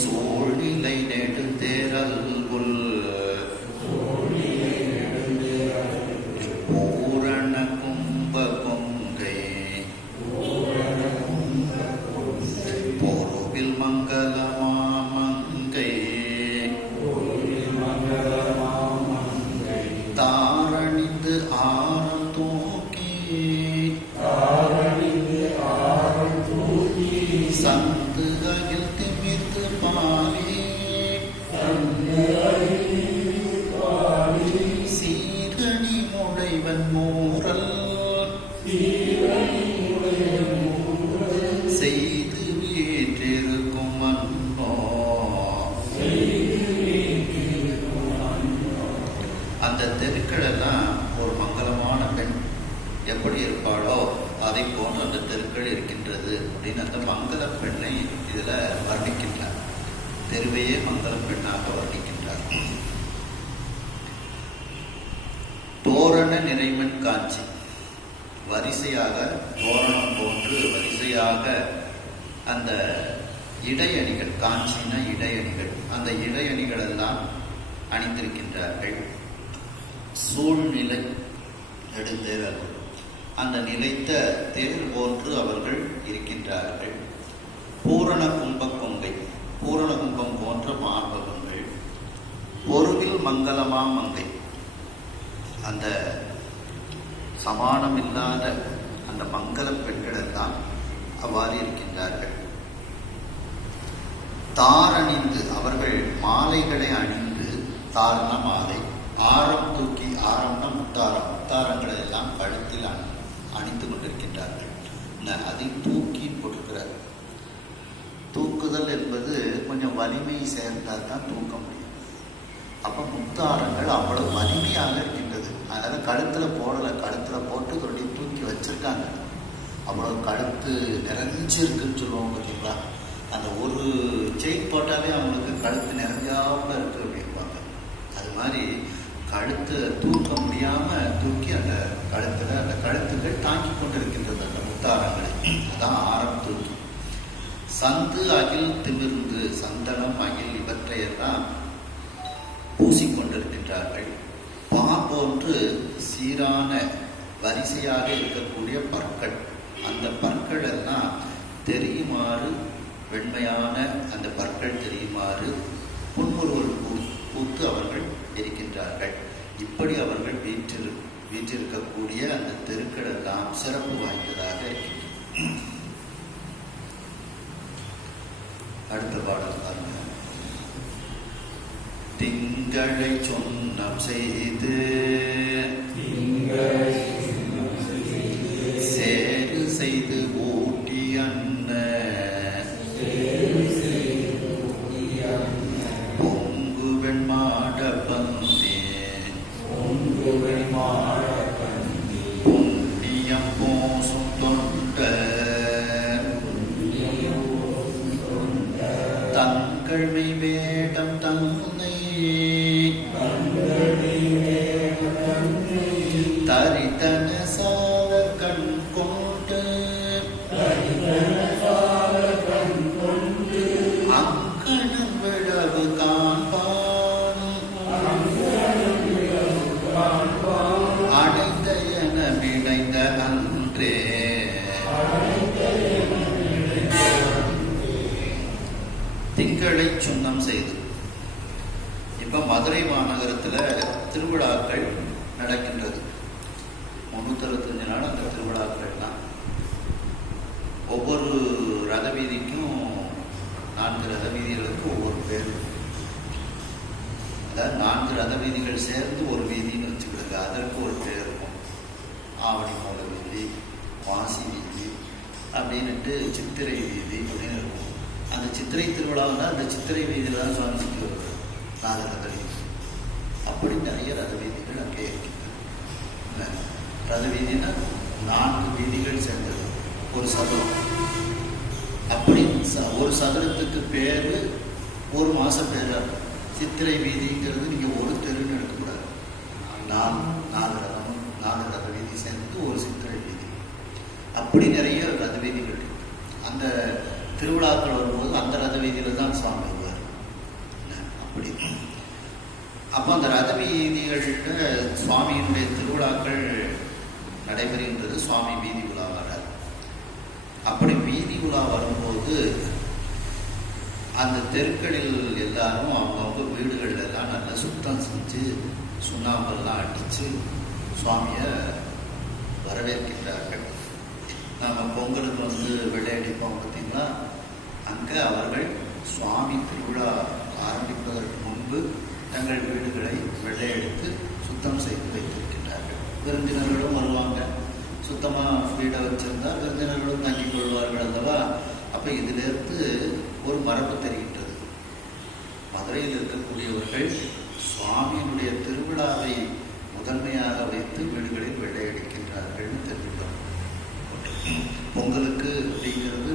சூழ்நிலை நெடுந்தேரல் உள் பூரண கும்ப கொங்கை போருவில் மங்களமா மங்கை தாரணிந்து ஆரம் தூக்கி சந்து அகில் திமிர்த்து பாலி சீர்கணி முளைவன் மூரல் செய்து வீற்றிருக்கும் அன்போ. அந்த தெருக்கள் எல்லாம் ஒரு மங்களமான பெண் எப்படி இருப்பாளோ அதை போன்று அந்த தெருக்கள் இருக்கின்றது அப்படின்னு அந்த மங்கள பெண்ணை இதுல வர்ணிக்கின்றார். தெருவையே மங்கள பெண்ணாக வர்ணிக்கின்றார். தோரண நிறைமன் காஞ்சி, வரிசையாக தோரணம் போன்று வரிசையாக அந்த இடையணிகள், காஞ்சின இடையணிகள், அந்த இடையணிகள் எல்லாம் அணிந்திருக்கின்றார்கள். சூழ்நிலை நெடுந்தேர், அந்த நிலைத்த தேர் போன்று அவர்கள் இருக்கின்றார்கள். பூரண கும்ப கொங்கை, பூரண கும்பம் போன்ற மார்பகங்கள், பொருவில் மங்களமா மங்கை, அந்த சமானம் இல்லாத அந்த மங்கள பெண்கள் எல்லாம் அவ்வாறு இருக்கின்றார்கள். தார் அணிந்து, அவர்கள் மாலைகளை அணிந்து, தார்னா மாலை, ஆரம் தூக்கி, ஆரம்னா முத்தாரம், முத்தாரங்களை எல்லாம் கழுத்தில் அணிந்து கொண்டிருக்கின்றார்கள். அதை தூக்கி போட்டிருக்கிறார். தூக்குதல் என்பது கொஞ்சம் வலிமை சேர்ந்தால் தான் தூக்க முடியும். அப்போ முத்தாரங்கள் அவ்வளவு வலிமையாக இருக்கின்றது. அதனால கழுத்துல போடலை, கழுத்துல போட்டு தொண்டி தூக்கி வச்சிருக்காங்க. அவ்வளவு கழுத்து நிறைஞ்சிருக்குன்னு சொல்லுவோம் பார்த்தீங்களா. அந்த ஒரு செயின் போட்டாலே அவங்களுக்கு கழுத்து நிறைஞ்சாப்புல இருக்கு அப்படின்பாங்க. அது மாதிரி கழுத்தை தூக்க முடியாம தூக்கி அந்த கழுத்துல அந்த கழுத்துக்கள் தாங்கி கொண்டிருக்கின்றது அந்த முத்தாரங்களை. அதான் ஆரம் தூக்கி. சந்து அகில் திமிர்ந்து, சந்தனம் அகில் இவற்றையெல்லாம் பூசிக்கொண்டிருக்கின்றார்கள். பா போன்று சீரான வரிசையாக இருக்கக்கூடிய பற்கள், அந்த பற்கள் எல்லாம் தெரியுமாறு, வெண்மையான அந்த பற்கள் தெரியுமாறு புன்முறுவல் பூத்து அவர்கள் இருக்கின்றார்கள். இப்படி அவர்கள் வீற்றிருக்கக்கூடிய அந்த தெருக்கள் எல்லாம் சிறப்பு வாய்ந்ததாக இருக்கின்றன. அடுத்த பாடல் பாருங்க. திங்களை சொன்னம் செய்து சேறு செய்து ஊட்டி அன்ன பொங்கு வெண்மாட பந்தே புண்ணியம் போசும் தொண்ட தங்கள்மை வேடம் தன்னை தரித்தன சால கண் கொண்டு அங்கணம் விழவு காண்பானும் அடைந்த என விளைந்த அன்றே. திங்களை சுண்ணம் செய்து. இப்ப மதுரை மாநகரத்துல திருவிழாக்கள் நடக்கின்றது. 365 நாள் அந்த திருவிழாக்கள் தான். ஒவ்வொரு ரத வீதிக்கும் 4 ரத வீதிகளுக்கு ஒவ்வொரு பேர். அதாவது 4 ரத வீதிகள் சேர்ந்து ஒரு வீதின்னு வச்சுக்கிடுங்க. அதற்கு ஒரு பேர் இருக்கும். ஆவணி மூல வீதி, வாசி வீதி அப்படின்னுட்டு சித்திரை வீதி அப்படின்னு இருக்கும். அந்த சித்திரை திருவிழாவுனா அந்த சித்திரை வீதியில் தான் சுவாமி சுற்றி வருவார். 4 ரத வீதி. அப்படி நிறைய ரத வீதிகள் அங்கே இருக்கின்றன. ரத வீதினா 4 வீதிகள் சேர்ந்தது ஒரு சதுரம். அப்படி ஒரு சதுரத்துக்கு பேரு ஒரு மாசம் பேர். சித்திரை வீதிங்கிறது நீங்க ஒரு தெருன்னு எடுக்கக்கூடாது. 4 ரத வீதி சேர்ந்து ஒரு சித்திரை வீதி. அப்படி நிறைய ரத வீதிகள் இருக்கு. அந்த திருவிழாக்கள் வரும்போது அந்த ரத வீதியில தான் சுவாமி வருவார். அப்படி அப்போ அந்த ரத வீதிகள்ல சுவாமியினுடைய திருவிழாக்கள் நடைபெறுகின்றது. சுவாமி வீதி உலா வரார். அப்படி வீதி உலா வரும்போது அந்த தெருக்களில் எல்லாரும் அவங்கவுங்க வீடுகள் எல்லாம் நல்லா சுத்தம் செஞ்சு சுண்ணாம்பெல்லாம் அடிச்சு சுவாமியை வரவேற்கின்றார்கள். நம்ம பொங்கலுக்கு வெள்ளையடிப்போம் பார்த்தீங்கன்னா, அங்கே அவர்கள் சுவாமி திருவிழா ஆரம்பிப்பதற்கு முன்பு தங்கள் வீடுகளை வெள்ளையடித்து சுத்தம் செய்து வைத்திருக்கின்றார்கள். விருந்தினர்களும் வருவாங்க. சுத்தமாக வீடை வச்சிருந்தா விருந்தினர்களும் தங்கிக் கொள்வார்கள் அல்லவா. அப்போ இதிலிருந்து ஒரு மரபு தெரிகின்றது. மதுரையில் இருக்கக்கூடியவர்கள் சுவாமியினுடைய திருவிழாவை முதன்மையாக வைத்து வீடுகளில் வெள்ளையடிக்கின்றார்கள் தெரிவிக்கிறோம். பொங்கலுக்கு அப்படிங்கிறது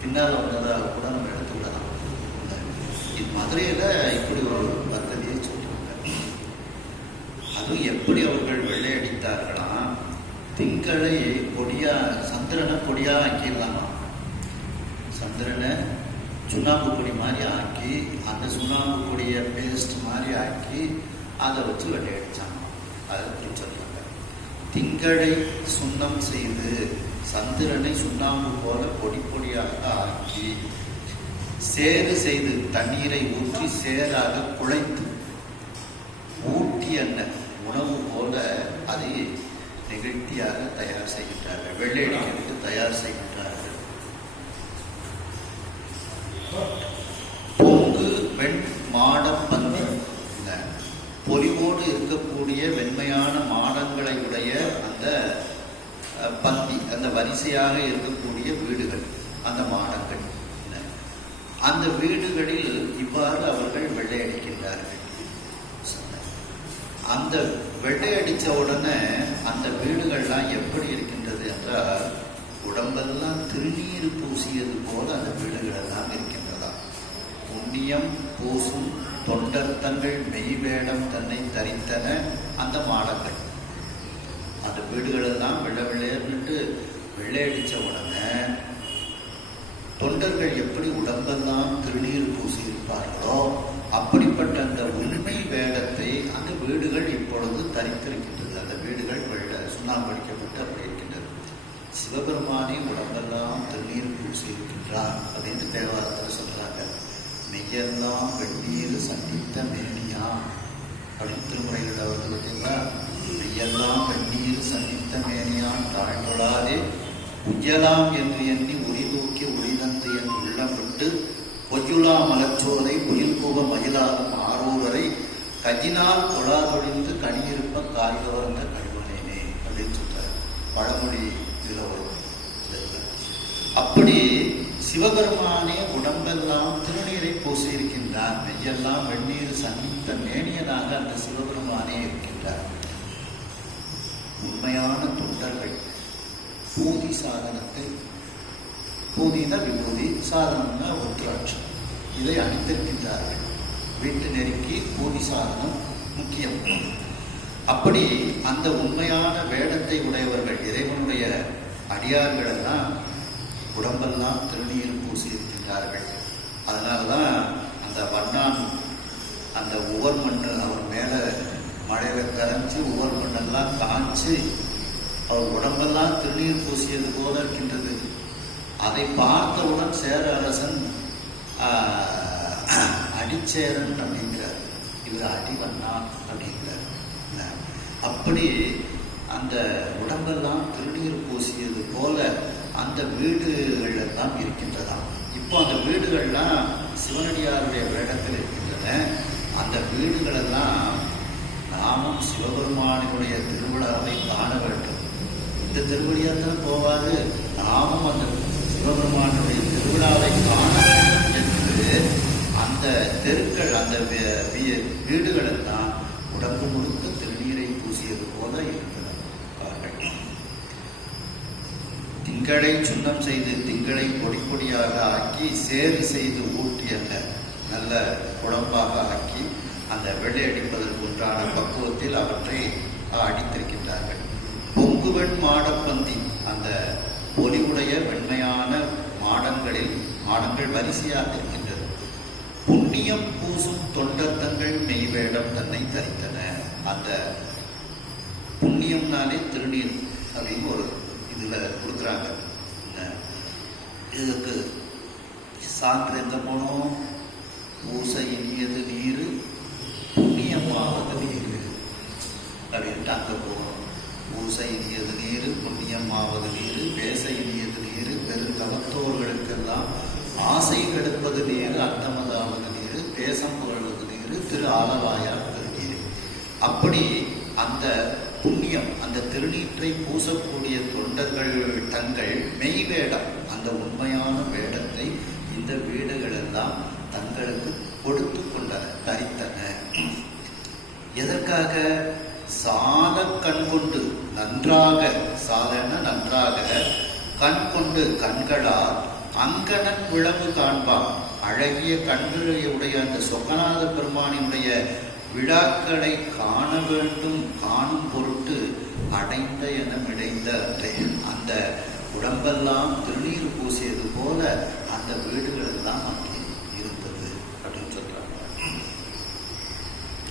பின்னால் வந்ததாக கூட நம்ம எடுத்துவிடலாம். மதுரையில் இப்படி ஒரு பദ്ധதியை சொல்றாங்க. அதுவும் எப்படி அவர்கள் வெள்ளையடித்தார்களாம். திங்கள் திங்களை கொடியா, சந்திரனை கொடியா ஆக்கிடலாமா? சந்திரனை சுண்ணாம்பு பொடி மாதிரி ஆக்கி, அந்த சுண்ணாம்பு பொடியை பேஸ்ட் மாதிரி ஆக்கி அதை வச்சு வெள்ளையடிச்சாங்க. அதை சொல்றாங்க. திங்களை சுண்ணம் செய்து சந்திரனை சுண்ணாம்பு போல பொடி பொடியாக ஆக்கி, சேறு செய்து தண்ணீரை ஊற்றி சேராக குழைத்து ஊட்டி எண்ணெய் உணவு போல அதை நிகழ்த்தியாக தயார் செய்கின்றார்கள். வெள்ளையடிக்கிறதுக்கு தயார் செய்கின்றார்கள். பொங்கு வெண் மாட பந்தி, பொலிவோடு இருக்கக்கூடிய வெண்மையான மாடங்களை உடைய அந்த பந்தி, அந்த வரிசையாக இருக்கக்கூடிய வீடுகள், அந்த மாடங்கள், அந்த வீடுகளில் இவ்வாறு அவர்கள் வெள்ளையடிக்கின்றார்கள். அந்த வெள்ளையடிச்ச உடனே அந்த வீடுகள்லாம் எப்படி இருக்கின்றது என்றால், உடம்பெல்லாம் திருநீர் பூசியது போல அந்த வீடுகள் எல்லாம் இருக்கின்றதா. புண்ணியம் பூசும் தொண்டர் தங்கள் மெய்வேடம் தன்னை தரித்தன அந்த மாடங்கள். அந்த வீடுகள் எல்லாம் வெள்ளை வெள்ளையர்னுட்டு வெள்ளையடிச்ச உடனே தொண்டர்கள் எப்படி உடம்பெல்லாம் திருநீர் பூசி இருப்பார்களோ அப்படிப்பட்ட அந்த உண்மை வேடத்தை அந்த வீடுகள் இப்பொழுது தரித்திருக்கின்றது. அந்த வீடுகள் வெள்ள சுண்ணாம்பு அடிக்கப்பட்டு அப்படி இருக்கின்றது. சிவபெருமானே உடம்பெல்லாம் திருநீர் பூசி இருக்கின்றார் அப்படின்னு தேவாரத்தில் சொல்றாங்க. மெய்யெல்லாம் வெந்நீர் சந்தித்த மேனியா அப்படின்னு திருமுறைகள் அவர்கள் பார்த்தீங்களா? மெய்யெல்லாம் வெந்நீர் சந்தித்த மேனியான் தாழ்ந்தொழாதே உய்யலாம் என்று எண்ணி உரி தூக்கி உளிதந்து என் உள்ளம் விட்டு பொய்யுலா மலச்சோலை உயில் புக மயிலாகும் ஆரூரரை கஜினால் தொழாதொழிந்து கனியிருப்ப காய்கவர்ந்த கழிவனேனே அப்படின்னு சொல்றாரு. பழமொழி இதில் வரும். அப்படி சிவபெருமானே உடம்பெல்லாம் திருநீரை பூசி இருக்கின்றார். மெய்யெல்லாம் வெந்நீர் சந்தித்த மேனியனாக அந்த சிவபெருமானே இருக்கின்றார். உண்மையான தொண்டர்கள் பூதி சாதனத்தை, பூதின விபூதி, சாதனம்னா ஒற்றாட்சம், இதை அணிந்திருக்கின்றார்கள். வீட்டு நெருக்கி பூதி சாதனம் முக்கியம். அப்படி அந்த உண்மையான வேடத்தை உடையவர்கள், இறைவனுடைய அடியார்கள் எல்லாம் உடம்பெல்லாம் திருநீர் பூசி இருக்கின்றார்கள். அதனால்தான் அந்த வண்ணான் அந்த உவர் மண்ணு அவர் மேல மழையில கரைஞ்சி உவர் மண்ணெல்லாம் காய்ச்சி அவர் உடம்பெல்லாம் திருநீர் பூசியது போல இருக்கின்றது. அதை பார்த்தவுடன் சேர அரசன் அடிச்சேரன் அப்படிங்கிறார், இவர் அடிவண்ணான் அப்படிங்கிறார். அப்படி அந்த உடம்பெல்லாம் திருநீர் பூசியது போல அந்த வீடுகள் எல்லாம் இருக்கின்றதாம். இப்போ அந்த வீடுகள்லாம் சிவனடியாருடைய வேடத்தில் இருக்கின்றன. அந்த வீடுகளெல்லாம் நாமும் சிவபெருமானுடைய திருவிழாவை காண வேண்டும். இந்த திருவடியாத்தான் போவாது, நாமும் அந்த சிவபெருமானுடைய திருவிழாவை காண வேண்டும் என்று அந்த தெருக்கள், அந்த வீடுகள் எல்லாம் உடம்பு முழுக்க திருநீரை பூசியது போல இருக்கிறார்கள். திங்களை சுண்ணம் செய்து திங்களை பொடி பொடியாக ஆக்கி சேறு செய்து ஊட்டிய நல்ல குழம்பாக ஆக்கி அந்த வெள்ளை அடிப்பதற்கு உண்டான பக்குவத்தில் அவற்றை அடித்திருக்கின்றார்கள். பொங்குவெண் மாடப்பந்தி, அந்த ஒலிவுடைய வெண்மையான மாடங்கள் வரிசையாக இருக்கின்றது. புண்ணியம் பூசும் தொண்டத்தங்கள் மெய்வேடம் தன்னை தரித்தன. அந்த புண்ணியம்னாலே திருநீர் அப்படின்னு ஒரு இதுல கொடுக்குறாங்க. இதுக்கு சான்று எங்க போனோம்? பூசை இனியது நீரு புண்ணியமாவது நீரு அப்படின்ட்டு அங்க போகணும். பூசை இனியது நீரு புண்ணியமாவது நீரு பேச இனியது நீரு பெருந்தவத்தோர்களுக்கெல்லாம் ஆசை கெடுப்பது நீரு அந்தமதாவது நீரு தேசம் புகழ்வது நீரு திரு ஆலவாயார் திருநீர். அப்படி அந்த புண்ணியம், அந்த திருநீற்றை பூசக்கூடிய தொண்டர்கள் தங்கள் மெய் வேடம், அந்த உண்மையான வேடத்தை இந்த வீடுகள் எல்லாம் தங்களுக்கு கொடுத்து கொண்டன, தரித்தன. எதற்காக? சால கண் கொண்டு நன்றாக, சாலன நன்றாக கண் கொண்டு கண்களால் அங்கனன் விளவு காண்பான். அழகிய கண்களுடைய அந்த சொக்கநாத பெருமானினுடைய விழாக்களை காண வேண்டும், காணும் பொருட்டு அடைந்த என மிடைந்த அந்த உடம்பெல்லாம் திருநீர் பூசியது போல அந்த வீடுகள் எல்லாம் அங்கே இருந்தது அப்படின்னு சொல்றாங்க.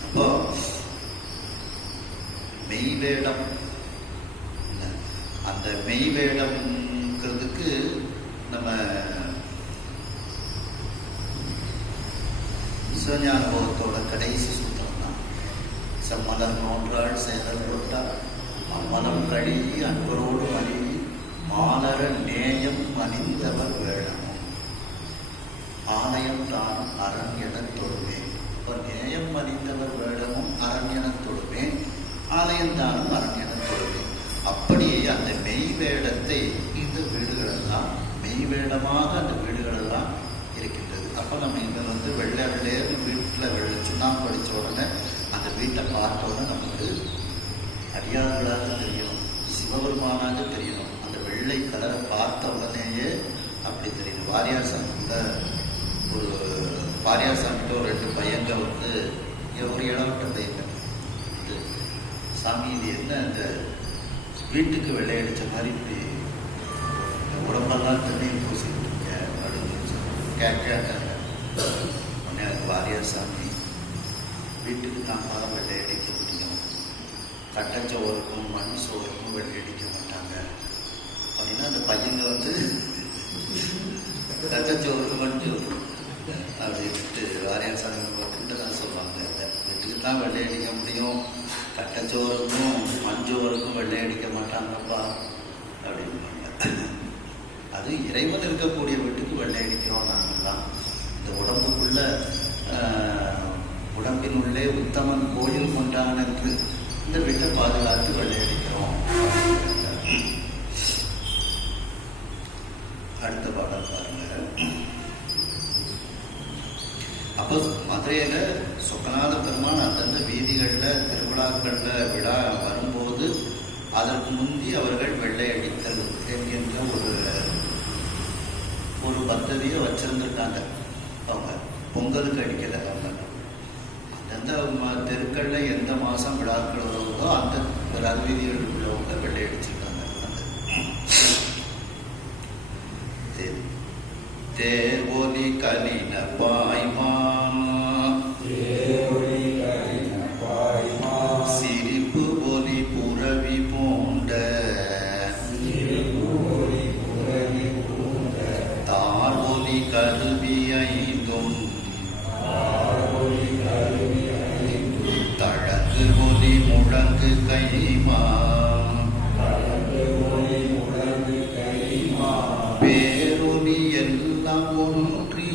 அப்போ மெய்வேடம், அந்த மெய்வேடம்ங்கிறதுக்கு நம்ம சிவஞானபோகத்தோட கடைசி சூத்திரம் தான். செம்மலர் நோன்றாள் செயலர் விட்டார் மனம் கழுகி அன்பரோடு மருகி மாலர நேயம் மணிந்தவர் வேடமும் ஆலயம் தானும் அரண் எனத் தொழுவேன். இப்போ நேயம் மணிந்தவர் வேடமும் அரண் எனத் தொழுவேன், ஆலயம் தானும் அரண் எனத் தொழுவேன். அப்படியே அந்த மெய் வேடத்தை இந்த வீடுகளெல்லாம் மெய் வேடமாக அந்த வீடுகளெல்லாம் இருக்கின்றது. அப்போ நம்ம இங்கே வெள்ளை வெள்ளையர் வீட்டில் சுண்ணாம்பு படித்த உடனே அந்த வீட்டை பார்த்த உடனே நமக்கு அடியார்களாக தெரியணும், சிவபெருமானாக தெரியணும். அந்த வெள்ளை கலரை பார்த்த உடனேயே அப்படி தெரியணும். வாரியார் சாமிகிட்ட ஒரு 2 பையங்க ஒரு இடப்பட்ட பையங்க சாமி இது என்ன இந்த வீட்டுக்கு வெள்ளையடிச்ச மாதிரி இப்படி உடம்பெல்லாம் தண்ணீர் பூசிட்டு இருக்க அப்படின்னு கேட்காங்க. உடனே அது வாரியார் சாமி, வீட்டுக்கு தாங்காத வெள்ளையடிக்க முடியும், கட்டச்சோருக்கும் மண் சோறுக்கும் வெள்ளையடிக்க மாட்டாங்க அப்படின்னா அந்த பையங்க கட்டச்சோறுக்கு மண் சோறு அப்படின்ட்டு வாரியார் சாமி போட்டுட்டு தான் சொல்லுவாங்க. வீட்டுக்கு தான் வெள்ளையடிக்க முடியும், கட்டச்சோறுக்கும் மஞ்சோருக்கும் வெள்ளையடிக்க மாட்டாங்கப்பா அப்படின்னு. அது இறைவன் இருக்கக்கூடிய வீட்டுக்கு வெள்ளையடிக்கிறோம் நாங்கள்லாம். இந்த உடம்புக்குள்ள உடம்பினுள்ளே உத்தமன் கோயில் கொண்டான் என்று இந்த வீட்டை பாதுகாத்து வெள்ளையடிக்கிறோம். அடுத்த பாடல் பாருங்க. அப்போ மதுரையில சொக்கநாத பெருமான் அந்தந்த வீதிகள்ல திருவிழாக்கள்ல விழா வரும்போது அதற்கு முந்தி அவர்கள் வெள்ளையடித்தல் என்கின்ற ஒரு பദ്ധதியை வச்சிருந்திருக்காங்க. அவங்க பொங்கலுக்கு அடிக்கல, அவங்க அந்தந்த தெருக்கள்ல எந்த மாசம் விழாக்கள் வருவதோ அந்த ரகுவீதிகள் உள்ளவங்க வெள்ளையடிச்சிருக்காங்க. தேவொலி கலின பாய்மான் சிரிப்பு ஒலி புரவி போண்ட தார் ஒலி கருவி ஐந்தும் தழங்கு ஒலி முழங்கு கைமா பேரொலி எல்லாம் ஒன்றி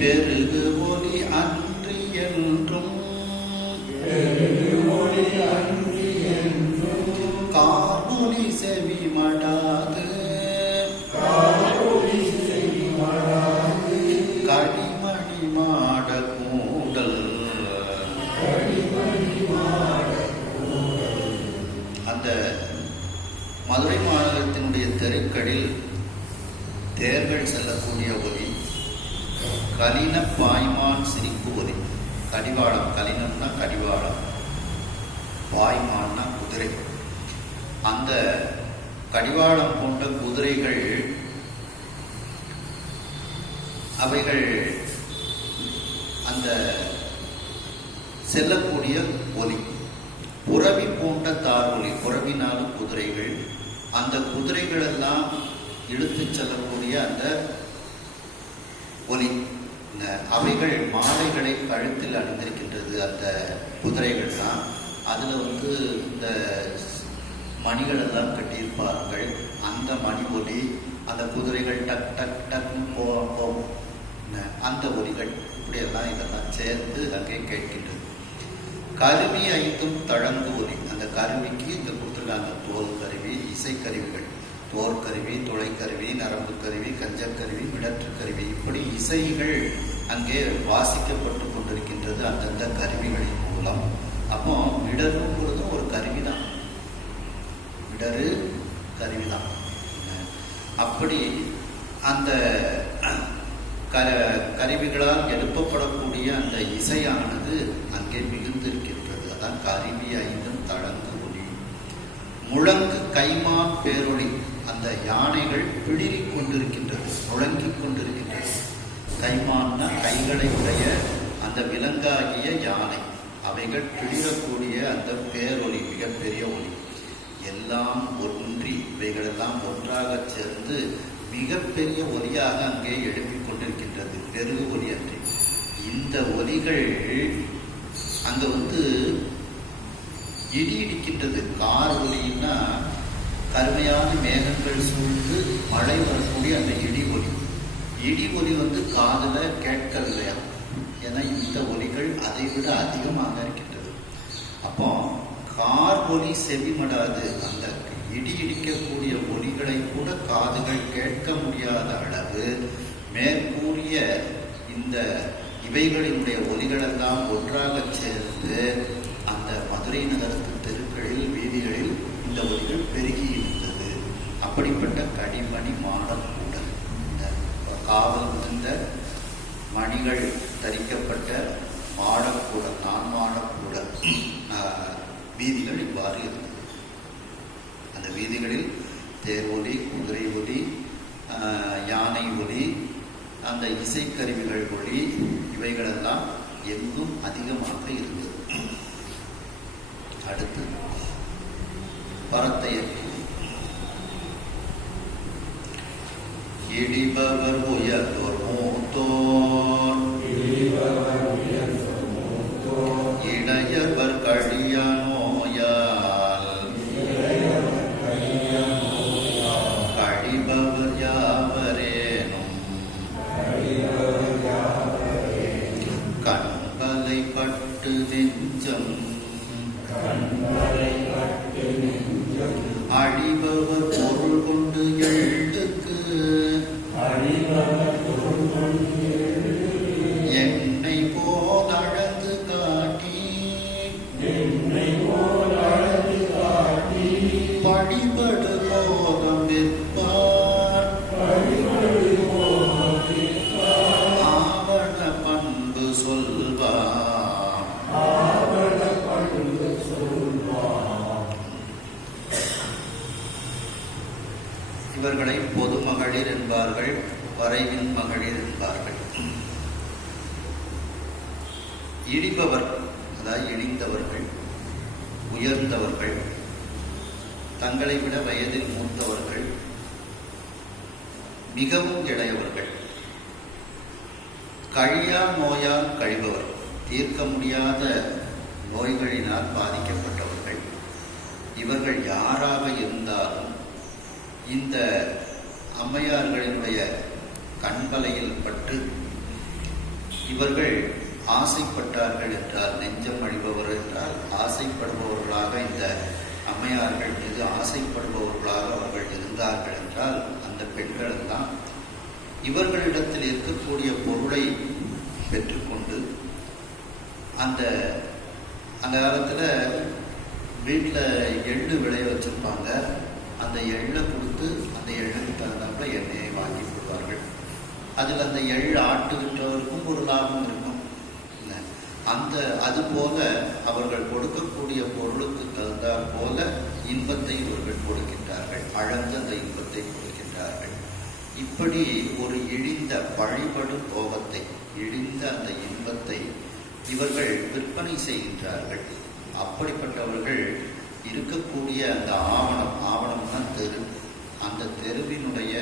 பெருகு ஒலி அன்றி என்றும் காபொலி செவி மடாது கடிமணி மாட கூடல். அந்த மதுரை மாநகரத்தினுடைய தெருக்களில் தேர்கள் செல்லக்கூடிய ஒலி, கலின பாய்மான் சிரிப்பு ஒலி. கடிவாளம், கலினம்னா கடிவாளம், பாய்மான்னா குதிரை. அந்த கடிவாளம் போன்ற குதிரைகள் அவைகள் அந்த செல்லக்கூடிய ஒலி. புரவி போன்ற தார் ஒலி, புரவினாலும் குதிரைகள், அந்த குதிரைகள் எல்லாம் இழுத்து செல்லக்கூடிய அந்த ஒலி. அவைகள் மாலைகளை கழுத்தில் அணிந்திருக்கின்றது அந்த குதிரைகள் தான். அதில் இந்த மணிகள் எல்லாம் கட்டியிருப்பார்கள். அந்த மணி ஒலி, அந்த குதிரைகள் டக் டக் டக்னு போகும் அந்த ஒலிகள், இப்படியெல்லாம் இதெல்லாம் சேர்ந்து அங்கே கேட்கின்றது. கருவி ஐந்தும் தழங்கு ஒலி. அந்த கருவிக்கு இந்த கொடுத்துருக்காங்க தோல் கருவி, இசைக்கருவிகள், தோற்கருவி, துளைக்கருவி, நரம்பு கருவி, கஞ்சக்கருவி, மிடற்று கருவி, இப்படி இசைகள் அங்கே வாசிக்கப்பட்டு கொண்டிருக்கின்றது அந்தந்த கருவிகளின் மூலம். அப்போ மிடருங்கிறதும் ஒரு கருவிதான், மிடரு கருவிதான். அப்படி அந்த கருவிகளால் எழுப்பப்படக்கூடிய அந்த இசையானது அங்கே மிகுந்திருக்கிறது. கருவி ஐந்தும் தளங்கு ஒளி. முழங்கு கைமான் பேரொளி. அந்த யானைகள் பிளிரிக் கொண்டிருக்கின்றது, முழங்கிக் கொண்டிருக்கின்றது. கைமான்னா கைகளை உடைய அந்த விலங்காகிய யானை. அவைகள் பிளிரக்கூடிய அந்த பேரொளி, மிகப்பெரிய ஒளி. எல்லாம் ஒன்றி இவைகளெல்லாம் ஒன்றாக சேர்ந்து மிகப்பெரிய ஒலியாக அங்கே எழுப்பிக் கொண்டிருக்கின்றது. பெருகு ஒலி அன்றி. இந்த ஒலிகள் அங்க இடி இடிக்கின்றது. கார் ஒலின்னா கருமையான மேகங்கள் சூழ்ந்து மழை வரக்கூடிய அந்த இடி ஒலி. இடி ஒலி காதுல கேட்கவில்லையா? ஏன்னா இந்த ஒலிகள் அதை விட அதிகமாக இருக்கின்றது. அப்போ கார் ஒலி செவிமடாது. அந்த இடி இடிக்கக்கூடிய ஒலிகளை கூட காதுகள் கேட்க முடியாத அளவு மேற்கூறிய இந்த இவைகளினுடைய ஒலிகளெல்லாம் ஒன்றாக சேர்ந்து அந்த மதுரை நகரத்து தெருக்களில், வீதிகளில் இந்த ஒலிகள் பெருகி இருந்தது. அப்படிப்பட்ட கடிமணி மாடம் கூட, இந்த காவல் இருந்த மணிகள் தரிக்கப்பட்ட மாடக்கூட, நான் மாடக்கூட வீதிகள் இவ்வாறு இருந்தது. அந்த வீதிகளில் தேர் ஒலி, குதிரை ஒலி, யானை ஒலி, அந்த இசைக்கருவிகள் ஒலி, இவைகளெல்லாம் எங்கும் அதிகமாக இருந்தது. அடுத்து பரத்தைய இடிபவர் உயர்ந்தோர் மூத்தோர், இடையவர் கழிய நோயால் கழிபவர் யாவரேனும் கண்பலை பட்டு நெஞ்சம் அடிபவர் பொருள் கொண்டு எழுத்துக்கு என்னை போதழந்து காட்டி படிபடு போகம் விற்பார் ஆவண பண்பு சொல்வார். இவர்களை பொது மகளிர் என்பார்கள், வரைவின் மகளிர் என்பார்கள். இடிபவர், அதாவது இடிந்தவர்கள், உயர்ந்தவர்கள், தங்களை விட வயதில் மூத்தவர்கள், மிகவும் இளையவர்கள், கழியா நோயால் கழிபவர், தீர்க்க முடியாத நோய்களினால் பாதிக்கப்பட்டவர்கள். இவர்கள் யாராக இருந்தாலும் இந்த அம்மையார்களினுடைய கண்பலையில் பட்டு இவர்கள் ஆசைப்பட்டார்கள் என்றால், நெஞ்சம் அழிபவர் என்றால் ஆசைப்படுபவர்களாக, இந்த அம்மையார்கள் மீது ஆசைப்படுபவர்களாக அவர்கள் இருந்தார்கள் என்றால், அந்த பெண்கள் எல்லாம் இவர்களிடத்தில் இருக்கக்கூடிய பொருளை பெற்றுக்கொண்டு, அந்த காலத்தில் வீட்டில் எள்ளு விளைய வச்சிருப்பாங்க. அந்த எள்ளை கொடுத்து அந்த எள்ளுக்கு தகுந்தாப்புல எண்ணெயை வாங்கி கொடுப்பார்கள். அதில் அந்த எள் ஆட்டுகின்றவருக்கும் ஒரு லாபம் இருக்கும். அது போல அவர்கள் கொடுக்கக்கூடிய பொருளுக்கு தகுந்தாற் போல இன்பத்தை இவர்கள் கொடுக்கின்றார்கள், அழந்த அந்த இன்பத்தை கொடுக்கின்றார்கள். இப்படி ஒரு இழிந்த பழிபடும் போகத்தை, இழிந்த அந்த இன்பத்தை இவர்கள் விற்பனை செய்கின்றார்கள். அப்படிப்பட்டவர்கள் இருக்கக்கூடிய அந்த ஆவணம்னா தெரு, அந்த தெருவினுடைய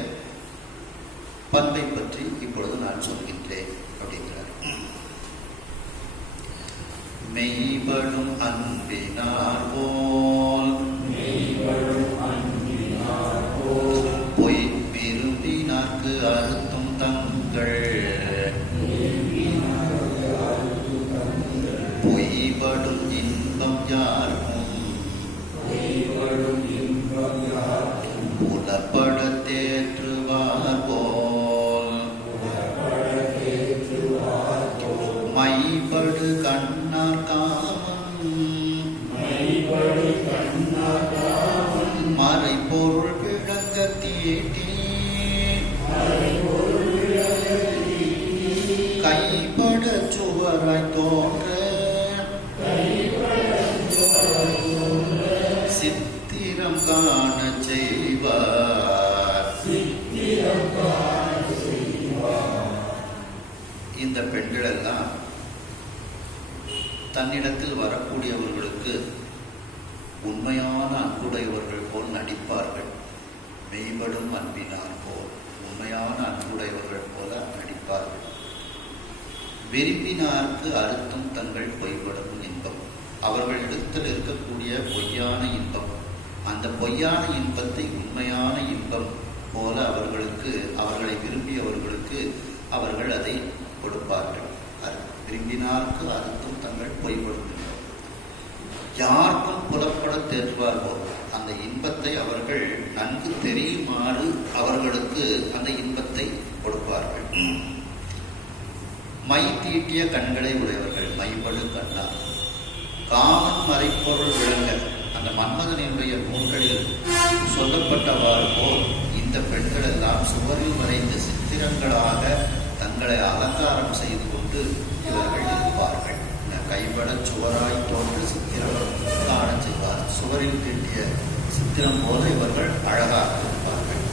பண்பை பற்றி இப்பொழுது நான் சொல்கின்றேன் அப்படிங்கிறார். மெய்படும் அன்பினார் போல் பொய் விரும்பினார்க்கு அறுத்தும் தங்கள் பொய்படும் இன்பம் யாருக்கும் புலப்பட தேற்றுவார் போல் மைபடு கண்ணார் காமன் மறைபொருள் விளங்க தீட்டி கைப்பட சுவராய் தோன்ற காணச் செய்வார். இந்த பெண்கள் எல்லாம் தன்னிடத்தில் வரக்கூடியவர்களுக்கு உண்மையான அன்புடையவர்கள் போல் நடிப்பார்கள். மெய்படும் அன்பினார் போல் உண்மையான அன்புடையவர்கள் போல நடிப்பார்கள். விரும்பினார்க்கு அறுத்தும் தங்கள் பொய்படும் இன்பம். அவர்களிடத்தில் இருக்கக்கூடிய பொய்யான இன்பம், அந்த பொய்யான இன்பத்தை உண்மையான இன்பம் போல அவர்களை விரும்பியவர்களுக்கு அவர்கள் அதை கொடுப்பார்கள். விரும்பினார்க்கு அறுத்தும் தங்கள் பொய்படும் இன்பம். யாருக்கும் புலப்பட தேற்றுவார்களோ அந்த இன்பத்தை அவர்கள் நன்கு தெரியுமாறு அவர்களுக்கு அந்த இன்பத்தை கொடுப்பார்கள். மை தீட்டிய கண்களை உடையவர்கள், மைபடு கண்ணா. காமன் மறைப்பொருள் விளங்க, அந்த மன்மதனுடைய நூல்களில் சொல்லப்பட்டவாறு போல் இந்த பெண்கள் எல்லாம் சுவரில் வரைந்த சித்திரங்களாக தங்களை அலங்காரம் செய்து கொண்டு இவர்கள் இருப்பார்கள். கைபட சுவராய் தோன்று சித்திரம் காண செய்வார். சுவரில் தீட்டிய சித்திரம் போல இவர்கள் அழகாக இருப்பார்கள்,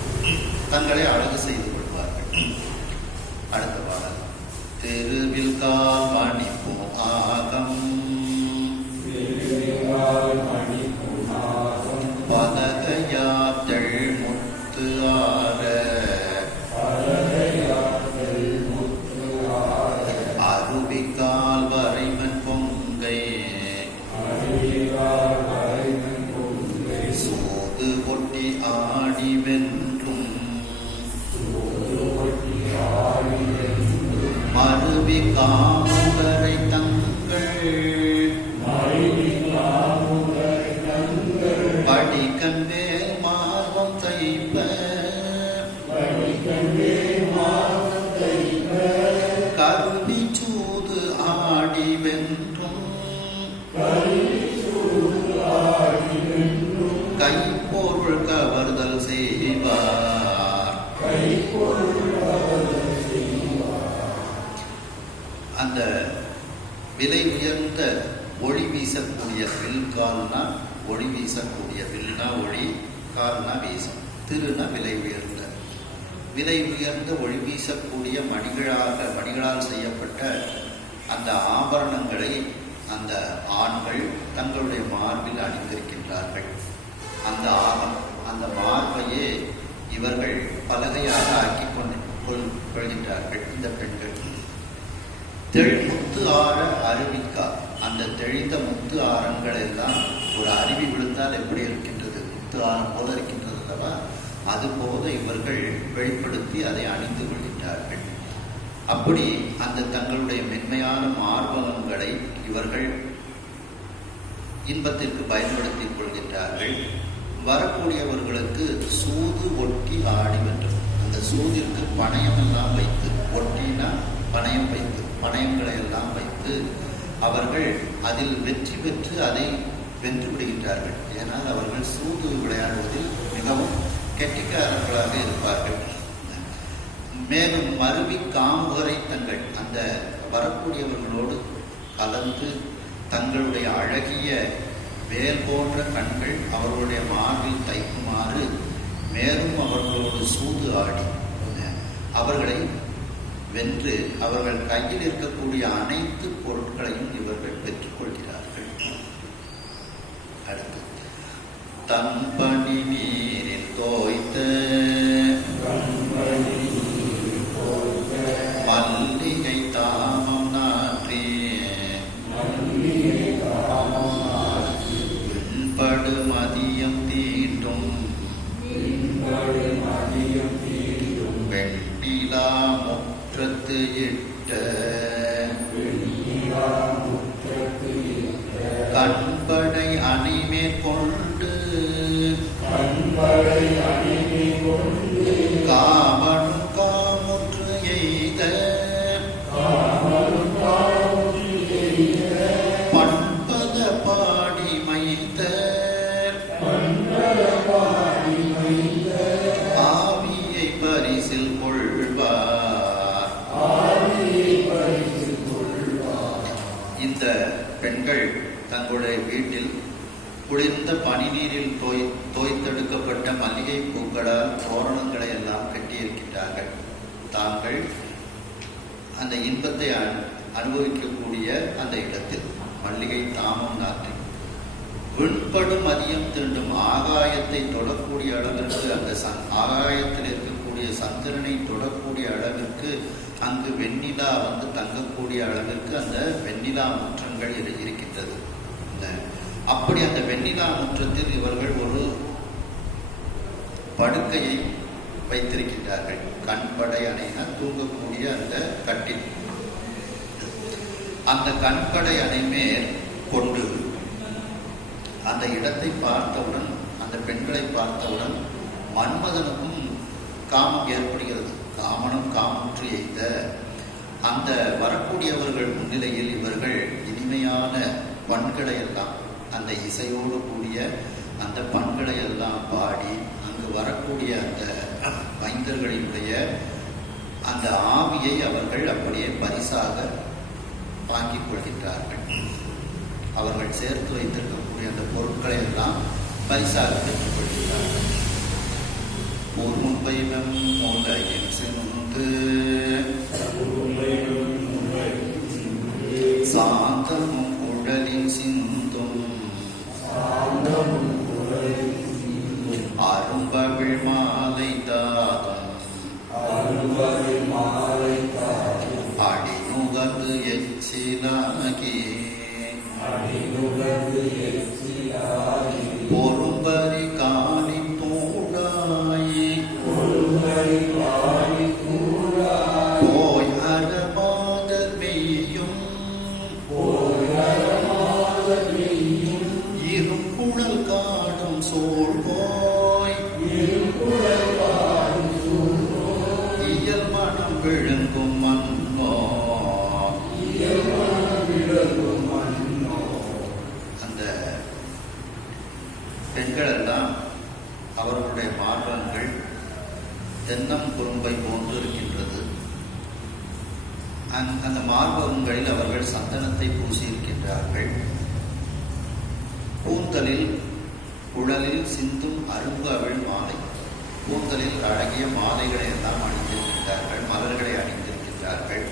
தங்களை அழகு செய்து கொள்வார்கள். அடுத்த பாடல். தெருவில் கால் மணிப்பும் ஆகம் பலகையாத்தள் முத்து ஆர அருவிக்கால் வரைமன் பொங்கை சோது கொட்டி ஆடி வென்றும் மருவி காமுகரை தங்கள் படிக்கண்மேல் மார்பம் தைப்ப கருவி சூது ஆடி வென்றும் கைப்பொருள் கவர்தல் செய்வார். அந்த விலை உயர்ந்த ஒளி வீசக்கூடிய வில், கால்னா ஒளி வீசக்கூடிய, வில்னா ஒளி, கால்னா வீசம், திருனா விலை உயர்ந்த ஒளி வீசக்கூடிய மணிகளால் செய்யப்பட்ட அந்த ஆபரணங்களை அந்த ஆண்கள் தங்களுடைய மார்பில் அணிந்திருக்கின்றார்கள். அந்த மார்பையே இவர்கள் பலகையாக ஆக்கி கொள்கின்றார்கள் இந்த பெண்கள். தெளிமுத்து ஆற அருவிக்கா, அந்த தெளிந்த முத்து ஆரங்கள் எல்லாம் ஒரு அருவி விழுந்தால் எப்படி இருக்கின்றது, முத்து ஆரம் போல இருக்கின்றது அல்லவா, அதுபோல இவர்கள் வெளிப்படுத்தி அதை அணிந்து கொள்கின்றார்கள். அப்படி அந்த தங்களுடைய மென்மையான மார்பகங்களை இவர்கள் இன்பத்திற்கு பயன்படுத்திக் கொள்கின்றார்கள். வரக்கூடியவர்களுக்கு சூது ஒட்டி ஆடி வென்றும், அந்த சூதிற்கு பணயம் எல்லாம் வைத்து, ஒட்டினா பணயம் வைத்து, பணயங்களை எல்லாம் வைத்து அவர்கள் அதில் வெற்றி பெற்று அதை வென்று விடுகின்றார்கள். ஏனால் அவர்கள் சூது விளையாடுவதில் மிகவும் கெட்டிக்காரர்களாக இருப்பார்கள். மேலும் மருவி காமுகரை தங்கள், அந்த வரக்கூடியவர்களோடு கலந்து தங்களுடைய அழகிய வேல் போன்ற கண்கள் அவர்களுடைய மார்பில் தைக்குமாறு மேலும் அவர்களோடு சூது ஆடி அவர்களை வென்று அவர்கள் கையில் இருக்கக்கூடிய அனைத்து பொருட்களையும் இவர்கள் பெற்றுக் கொள்கிறார்கள். அடுத்து. தன் பணி நீரில் தோய்த்த மல்லிகை தாமம் நாற்றி விண்படு மதியம் தீண்டும் வெண்ணிலா முற்றத்து இட்ட கண்படை அணிமேற்கொண்டு காமனும் காமுற்று எய்த பண்பத பாடி மைத்த ஆவியை பரிசில் கொள்வார். இந்த பெண்கள் தங்களுடைய வீட்டில் குளிர்ந்த பனிநீரில் தோய்த்தெடுக்கப்பட்ட மல்லிகை பூக்களால் தோரணங்களை எல்லாம் கட்டியிருக்கின்றார்கள். தாங்கள் அந்த இன்பத்தை அனுபவிக்கக்கூடிய அந்த இடத்தில் மல்லிகை தாமம் நாட்டி விண்படும் மதியம் தீண்டும் ஆகாயத்தை தொடக்கூடிய அளவிற்கு அந்த ஆகாயத்தில் இருக்கக்கூடிய சந்திரனை தொடக்கூடிய அளவிற்கு அங்கு வெண்ணிலா வந்து தங்கக்கூடிய அளவிற்கு அந்த வெண்ணிலா முற்றங்கள் இருக்கின்றது. அப்படி அந்த வெண்ணிலா முற்றத்தில் இவர்கள் ஒரு படுக்கையை வைத்திருக்கின்றார்கள். கண்படை அணைனா தூங்கக்கூடிய அந்த கட்டில். அந்த கண்படை அணை மேல் கொண்டு அந்த இடத்தை பார்த்தவுடன், அந்த பெண்களை பார்த்தவுடன் மன்மதனுக்கும் காமம் ஏற்படுகிறது. காமனும் காமுற்று எய்த அந்த வரக்கூடியவர்கள் முன்னிலையில் இவர்கள் இனிமையான பண்களை எல்லாம், அந்த இசையோடு கூடிய அந்த பண்களை எல்லாம் பாடி அங்கு வரக்கூடிய அந்த மைந்தர்களினுடைய அந்த ஆவியை அவர்கள் அப்படியே பரிசாக வாங்கிக் கொள்கின்றார்கள். அவர்கள் சேர்த்து வைத்திருக்கக்கூடிய அந்த பொருட்களை எல்லாம் பரிசாக பெற்றுக் கொள்கிறார்கள். ஒரு முன்பைவம் உலகில் சென்று சாந்தமும் உடலில் சிந்தும் அரும்பவிழ் மாலை தாதும் அடிநுகர்ந்து எச்சிலாகி பொறும்பரி காணி தூடாய் போய் அறமாதர் மெய்யும் இருங்குழல் காடும் சோழ் போய் இயல் மனம் விழுங்கும் மன்னோ. அந்த பெண்கள் எல்லாம் அவர்களுடைய மார்பகங்கள் தென்னம் குறும்பை போன்று இருக்கின்றது. அந்த மார்பகங்களில் அவர்கள் சந்தனத்தை பூசியிருக்கின்றார்கள். கூந்தலில் குழலில் சிந்தும் அரும்பு அவிழ் மாலை, கூந்தலில் அழகிய மாலைகளை எல்லாம் அணிந்திருக்கின்றார்கள், மலர்களை அணிந்திருக்கின்றார்கள்.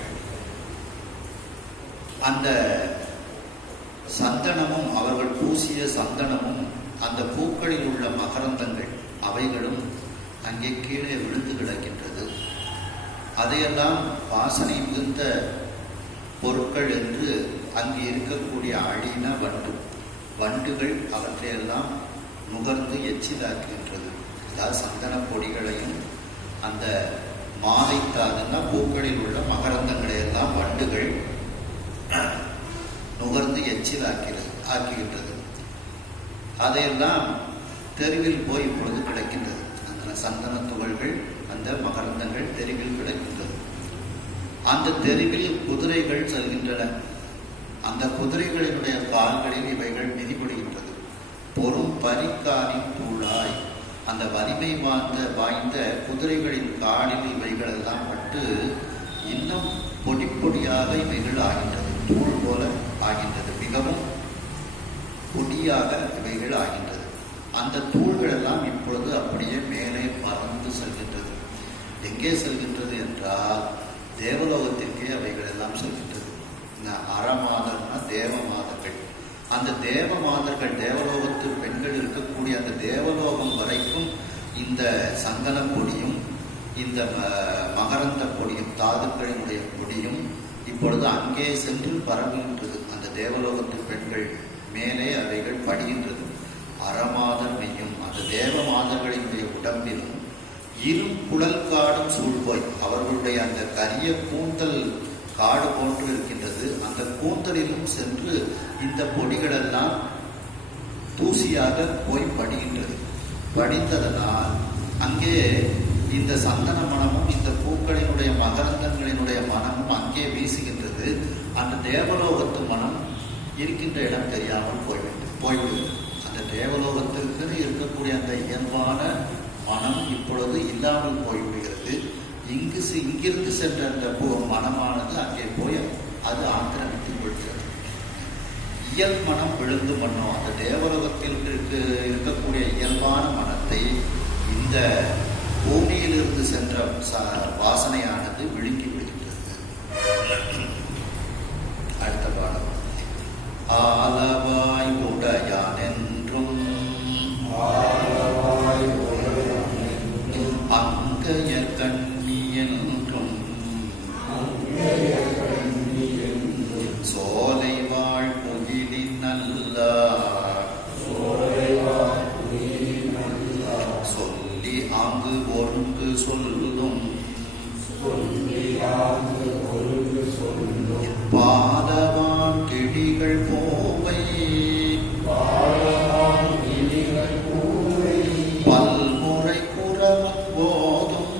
அந்த சந்தனமும், அவர்கள் பூசிய சந்தனமும், அந்த பூக்களில் உள்ள மகரந்தங்கள் அவைகளும் அங்கே கீழே விழுந்து கிடக்கின்றது. அதையெல்லாம் வாசனை மிகுந்த பொருட்கள் என்று அங்கு இருக்கக்கூடிய அழின வண்டுகள் அவற்றையெல்லாம் நுகர்ந்து எச்சிலாக்குகின்றது. அதாவது சந்தன பொடிகளையும் அந்த மாலைத்தாதுன்னா பூக்களில் உள்ள மகரந்தங்களை எல்லாம் வண்டுகள் நுகர்ந்து ஆக்குகின்றது. அதையெல்லாம் தெருவில் போய் இப்பொழுது கிடக்கின்றது. அந்த சந்தன துகள்கள், அந்த மகரந்தங்கள் தெருவில் கிடக்கின்றது. அந்த தெருவில் குதிரைகள் செல்கின்றன. அந்த குதிரைகளினுடைய கால்களில் இவைகள் மிதிபடுகின்றது. பொறும் பரிக்காரின் தூளாய், அந்த வலிமை வாய்ந்த குதிரைகளின் காலில் இவைகள் எல்லாம் பட்டு இன்னும் பொடி பொடியாக இவைகள் ஆகின்றது. தூள் போல ஆகின்றது. மிகவும் பொடியாக இவைகள் ஆகின்றது. அந்த தூள்கள் எல்லாம் இப்பொழுது அப்படியே மேலே பறந்து செல்கின்றது. எங்கே செல்கின்றது என்றால் தேவலோகத்திற்கே அவைகள் எல்லாம் செல்கின்றது. அறமாதர்னா தேவமாதர்கள். அந்த தேவமாதர்கள், தேவலோகத்து பெண்கள் இருக்கக்கூடிய அந்த தேவலோகம் வரைக்கும் இந்த சந்தன பொடியும் இந்த மகரந்த பொடியும் தாதுக்களினுடைய பொடியும் இப்பொழுது அங்கே சென்று பரவுகின்றது. அந்த தேவலோகத்து பெண்கள் மேலே அவைகள் படுகின்றது. அறமாதர் மெய்யும், அந்த தேவமாதர்களினுடைய உடம்பிலும் இரும் குழல் காடும் சூழ்போய், அவர்களுடைய அந்த கரிய கூந்தல் காடு போன்று இருக்கின்றது. அந்த கூந்தலிலும் சென்று இந்த பொடிகளெல்லாம் தூசியாக போய் படிகின்றது. படித்ததனால் அங்கே இந்த சந்தன மனமும் இந்த பூக்களினுடைய மகரந்தங்களினுடைய மனமும் அங்கே வீசுகின்றது. அந்த தேவலோகத்து மனம் இருக்கின்ற இடம் தெரியாமல் போய்விடுகிறது. அந்த தேவலோகத்திற்கு இருக்கக்கூடிய அந்த இயல்பான மனம் இப்பொழுது இல்லாமல் போய்விடுகிறது. இங்கிருந்து சென்ற அந்த மனமானது அங்கே போய் அது ஆக்கிரமித்துக் கொள்கிறது. இயல் மனம் விழுந்து மனம், அந்த தேவலோகத்தில் இருக்கக்கூடிய இயல்பான மனத்தை இந்த பூமியிலிருந்து சென்ற வாசனையானது விழுங்கி விடுகின்றது. அடுத்த பாடம். ஆலவாய் உடையான் என்றும் அங்கைய கண்ணி என்றும் சோலை வாழ் புகிலின் நல்லார் சொல்லி ஆங்கு ஒருங்கு சொல்லும் பாலவான் கிளிகள் போவை பல்முறை குறவன் போதும்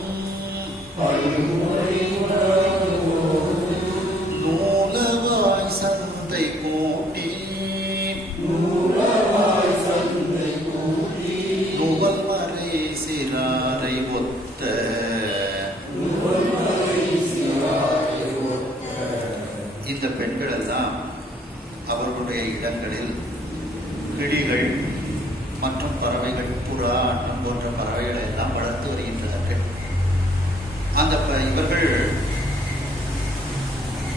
நூலவாய் சந்தை கூட்டி நுவல்மறை சிறாரை ஒத்த இந்த பெண்கள் எல்லாம் அவர்களுடைய இடங்களில் கிளிகள் மற்றும் பறவைகள், புறா, அன்னம் போன்ற பறவைகளை எல்லாம் வளர்த்து வருகின்றார்கள். அந்த இவர்கள்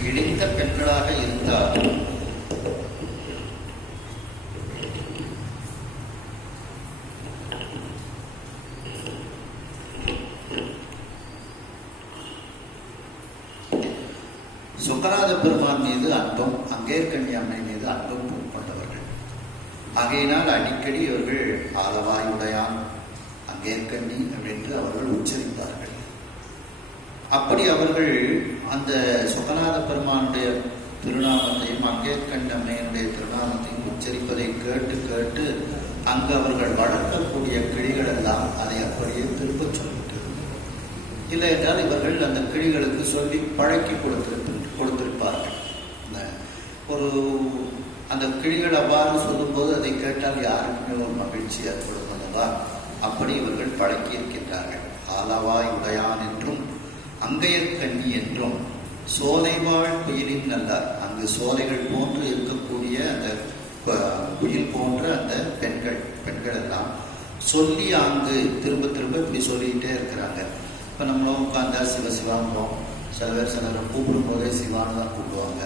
இணைந்த பெண்களாக இருந்தாலும் சொக்கநாத பெருமான் மீது அன்பும் அங்கேற்கண்ணி அம்மை மீது அன்பும் கொண்டவர்கள். ஆகையினால் அடிக்கடி இவர்கள் ஆலவாயுடையான் அங்கேற்கண்ணி என்று அவர்கள் உச்சரித்தார்கள். அப்படி அவர்கள் அந்த சொக்கநாத பெருமானுடைய திருநாமத்தையும் அங்கேற்கண்ணி அம்மையினுடைய திருநாமத்தையும் உச்சரிப்பதை கேட்டு கேட்டு அங்கு அவர்கள் வளர்க்கக்கூடிய கிளிகள் எல்லாம் அதை அப்படியே திரும்ப சொல்லிட்டு, இல்லை என்றால் இவர்கள் அந்த கிளிகளுக்கு சொல்லி பழக்கி கொடுத்திருப்பார்கள். ஒரு அந்த கிளிகள் அவ்வாறு சொல்லும்போது அதை கேட்டால் யாருக்குமே ஒரு மகிழ்ச்சி ஏற்படும் அல்லவா? அப்படி இவர்கள் பழக்கி இருக்கின்றார்கள். ஆலவாய் உடையான் என்றும் அங்கையற்கண்ணி என்றும் சோலைவாழ் குயிலின் நல்லார், அங்கு சோலைகள் போன்று இருக்கக்கூடிய அந்த குயில் போன்ற அந்த பெண்கள் எல்லாம் சொல்லி அங்கு திரும்ப திரும்ப இப்படி சொல்லிக்கிட்டே இருக்கிறாங்க. இப்போ நம்மளும் உட்காந்தா சிவசிவான்றோம், சிலரை கூப்பிடும் போதே சிவான்னு தான் கூப்பிடுவாங்க.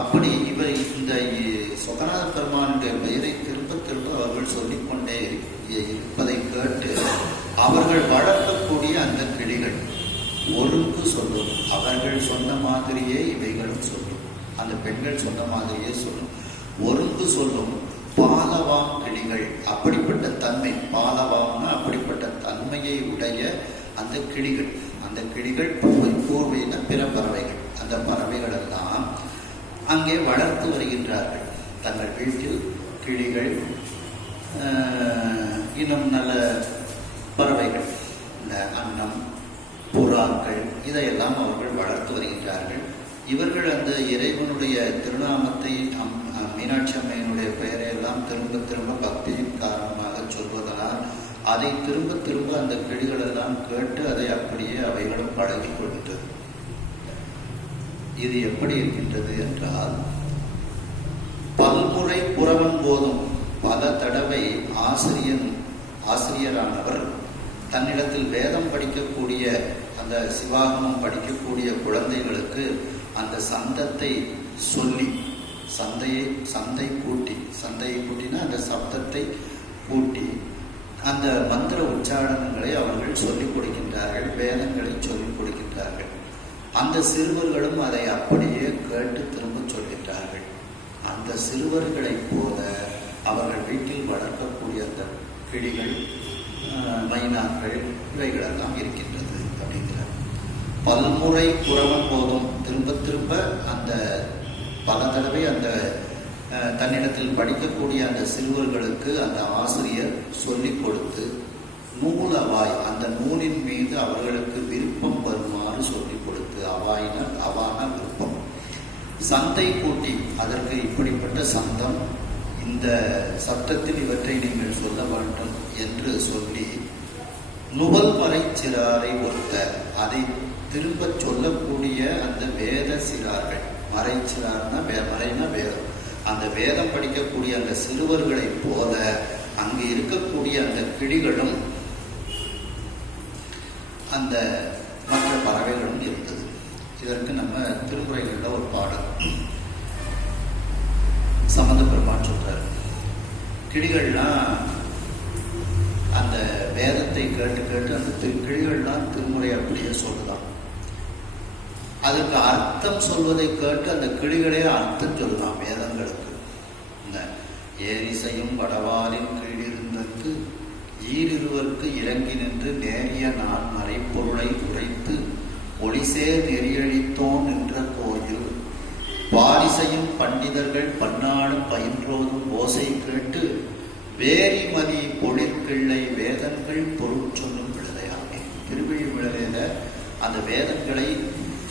அப்படி இந்த சொக்கநாத பெருமானுடைய பெயரை திரும்ப திரும்ப அவர்கள் சொல்லிக்கொண்டே இருப்பதை கேட்டு அவர்கள் வளர்க்கக்கூடிய அந்த கிளிகள் ஒழுங்கு சொல்லும். அவர்கள் சொன்ன மாதிரியே இவைகளும் சொல்லும். அந்த பெண்கள் சொன்ன மாதிரியே சொல்லும், ஒழுங்கு சொல்லும். பாலவான் கிளிகள், அப்படிப்பட்ட தன்மை, பாலவான்னா அப்படிப்பட்ட தன்மையை உடைய அந்த கிளிகள் பூர்வீன பிற பறவைகள், அந்த பறவைகள் எல்லாம் அங்கே வளர்த்து வருகின்றார்கள். தங்கள் வீட்டில் கிளிகள், இன்னும் நல்ல பறவைகள், இந்த அன்னம், புறாக்கள், இதையெல்லாம் அவர்கள் வளர்த்து வருகின்றார்கள். இவர்கள் அந்த இறைவனுடைய திருநாமத்தை, மீனாட்சி அம்மையினுடைய பெயரை எல்லாம் திரும்ப திரும்ப பக்தியின் காரணமாக சொல்வதனால் அதை திரும்ப திரும்ப அந்த கிளிகள் எல்லாம் கேட்டு அதை அப்படியே அவைகளும் பழகி கொண்டது. இது எப்படி இருக்கின்றது என்றால், பல்முறை புறவன் போதும் பல தடவை ஆசிரியரானவர் தன்னிடத்தில் வேதம் படிக்கக்கூடிய, அந்த சிவாகமம் படிக்கக்கூடிய குழந்தைகளுக்கு அந்த சந்தத்தை சொல்லி, சந்தை கூட்டினா அந்த சப்தத்தை கூட்டி அந்த மந்திர உச்சாரணங்களை அவர்கள் சொல்லிக் கொடுக்கின்றார்கள், வேதங்களை சொல்லிக் கொடுக்கின்றார்கள். அந்த சிறுவர்களும் அதை அப்படியே கேட்டு திரும்ப சொல்கின்றார்கள். அந்த சிறுவர்களைப் போல அவர்கள் வீட்டில் வளர்க்கக்கூடிய அந்த கிளிகள், மைனாக்கள், இவைகளெல்லாம் இருக்கின்றது அப்படிங்கிறார். பல்முறை குறவன் போதும் திரும்ப திரும்ப அந்த பல தடவை அந்த தன்னிடத்தில் படிக்கக்கூடிய அந்த சிறுவர்களுக்கு அந்த ஆசிரியர் சொல்லிக் கொடுத்து, நூலவாய், அந்த நூலின் மீது அவர்களுக்கு விருப்பம் வருமாறு சொல்லிக் கொடுத்து, அவான விருப்பம், சந்தை கூட்டி, அதற்கு இப்படிப்பட்ட சந்தம், இந்த சப்தத்தில் இவற்றை நீங்கள் சொல்ல வேண்டும் என்று சொல்லி, நுவல்மறை சிறாரை ஒத்த, அதை திரும்ப சொல்லக்கூடிய அந்த வேத சிறார்கள், மறைச்சிறார்னா மறைனா வேதம், அந்த வேதம் படிக்கக்கூடிய அந்த சிறுவர்களைப் போல அங்கு இருக்கக்கூடிய அந்த கிளிகளும் அந்த மற்ற பறவைகளும் இருந்தது. இதற்கு நம்ம திருமுறைகளில் ஒரு பாடல் சம்பந்த பெருமான் சொல்றார். கிளிகள்லாம் அந்த வேதத்தை கேட்டு கேட்டு அந்த கிளிகள்லாம் திருமுறை அப்படியே சொல்லுதான். அதுக்கு அர்த்தம் சொல்வதை கேட்டு அந்த கிளிகளே அர்த்தம் சொல்லுதான் வேதங்களுக்கு. இந்த ஏரிசையும் வடவாரின் கீழிருந்தற்கு ஈரிருவருக்கு இறங்கி நின்று நேரிய நான் மறைப்பொருளை உரைத்து ஒளிசே நெறியழித்தோன் என்ற கோயில் வாரிசையும் பண்டிதர்கள் பன்னாடு பயின்றோதும் ஓசை கேட்டு வேரிமதி பொழிற்கிள்ளை வேதங்கள் பொருள் சொல்லும் விழுதையாமே. திருவிழிவிழலையில அந்த வேதங்களை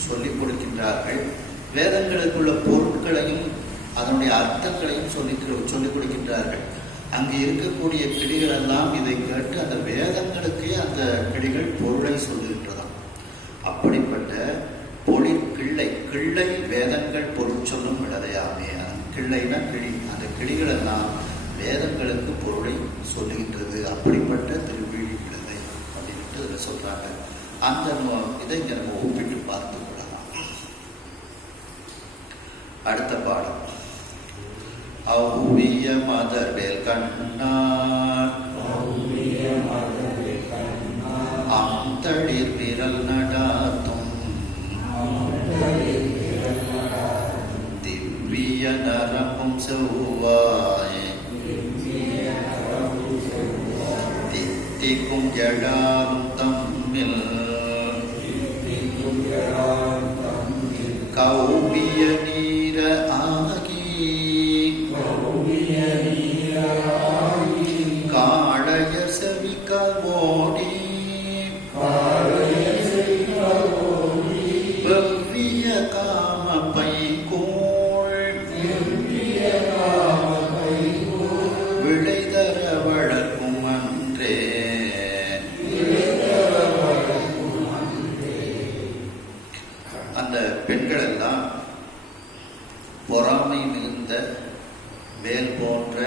சொல்லிக் கொடுக்கின்றார்கள். வேதங்களுக்குள்ள பொருட்களையும் அதனுடைய அர்த்தங்களையும் சொல்லிக் கொடுக்கின்றார்கள். அங்கு இருக்கக்கூடிய கிளிகள் எல்லாம் இதை கேட்டு அந்த வேதங்களுக்கே அந்த கிளிகள் பொருளை சொல்லுகின்றதாம். அப்படிப்பட்ட பொழிற்கிள்ளை கிள்ளை வேதங்கள் பொருள் சொல்லும் விழதையாமே. கிள்ளைனா கிளி, அந்த கிளிகள் எல்லாம் வேதங்களுக்கு பொருளை சொல்லுகின்றது. அப்படிப்பட்ட திருவிழி விழுதை அப்படின்ட்டு இதில் சொல்றாங்க. அந்த இதை இங்க நம்ம ஒப்பிட்டு பார்த்து கொள்ளலாம். அடுத்த பாடம் அவ்விய மதர்வேல் கண்ணார் அந்தளிர் விரல் நடாத்தும் திவ்விய நரம்பும் செவ்வாய் தித்திக்கும் ஜடாரும் தம்மில் கௌவிய நீர ஆகி காளையர் செவிக்கால் ஓடி வெவ்விய காம பைங்கோள் விளைதர வளர்க்கும் அன்றே. அந்த பெண்கள் எல்லாம் பொறாமை மிகுந்த வேல் போன்ற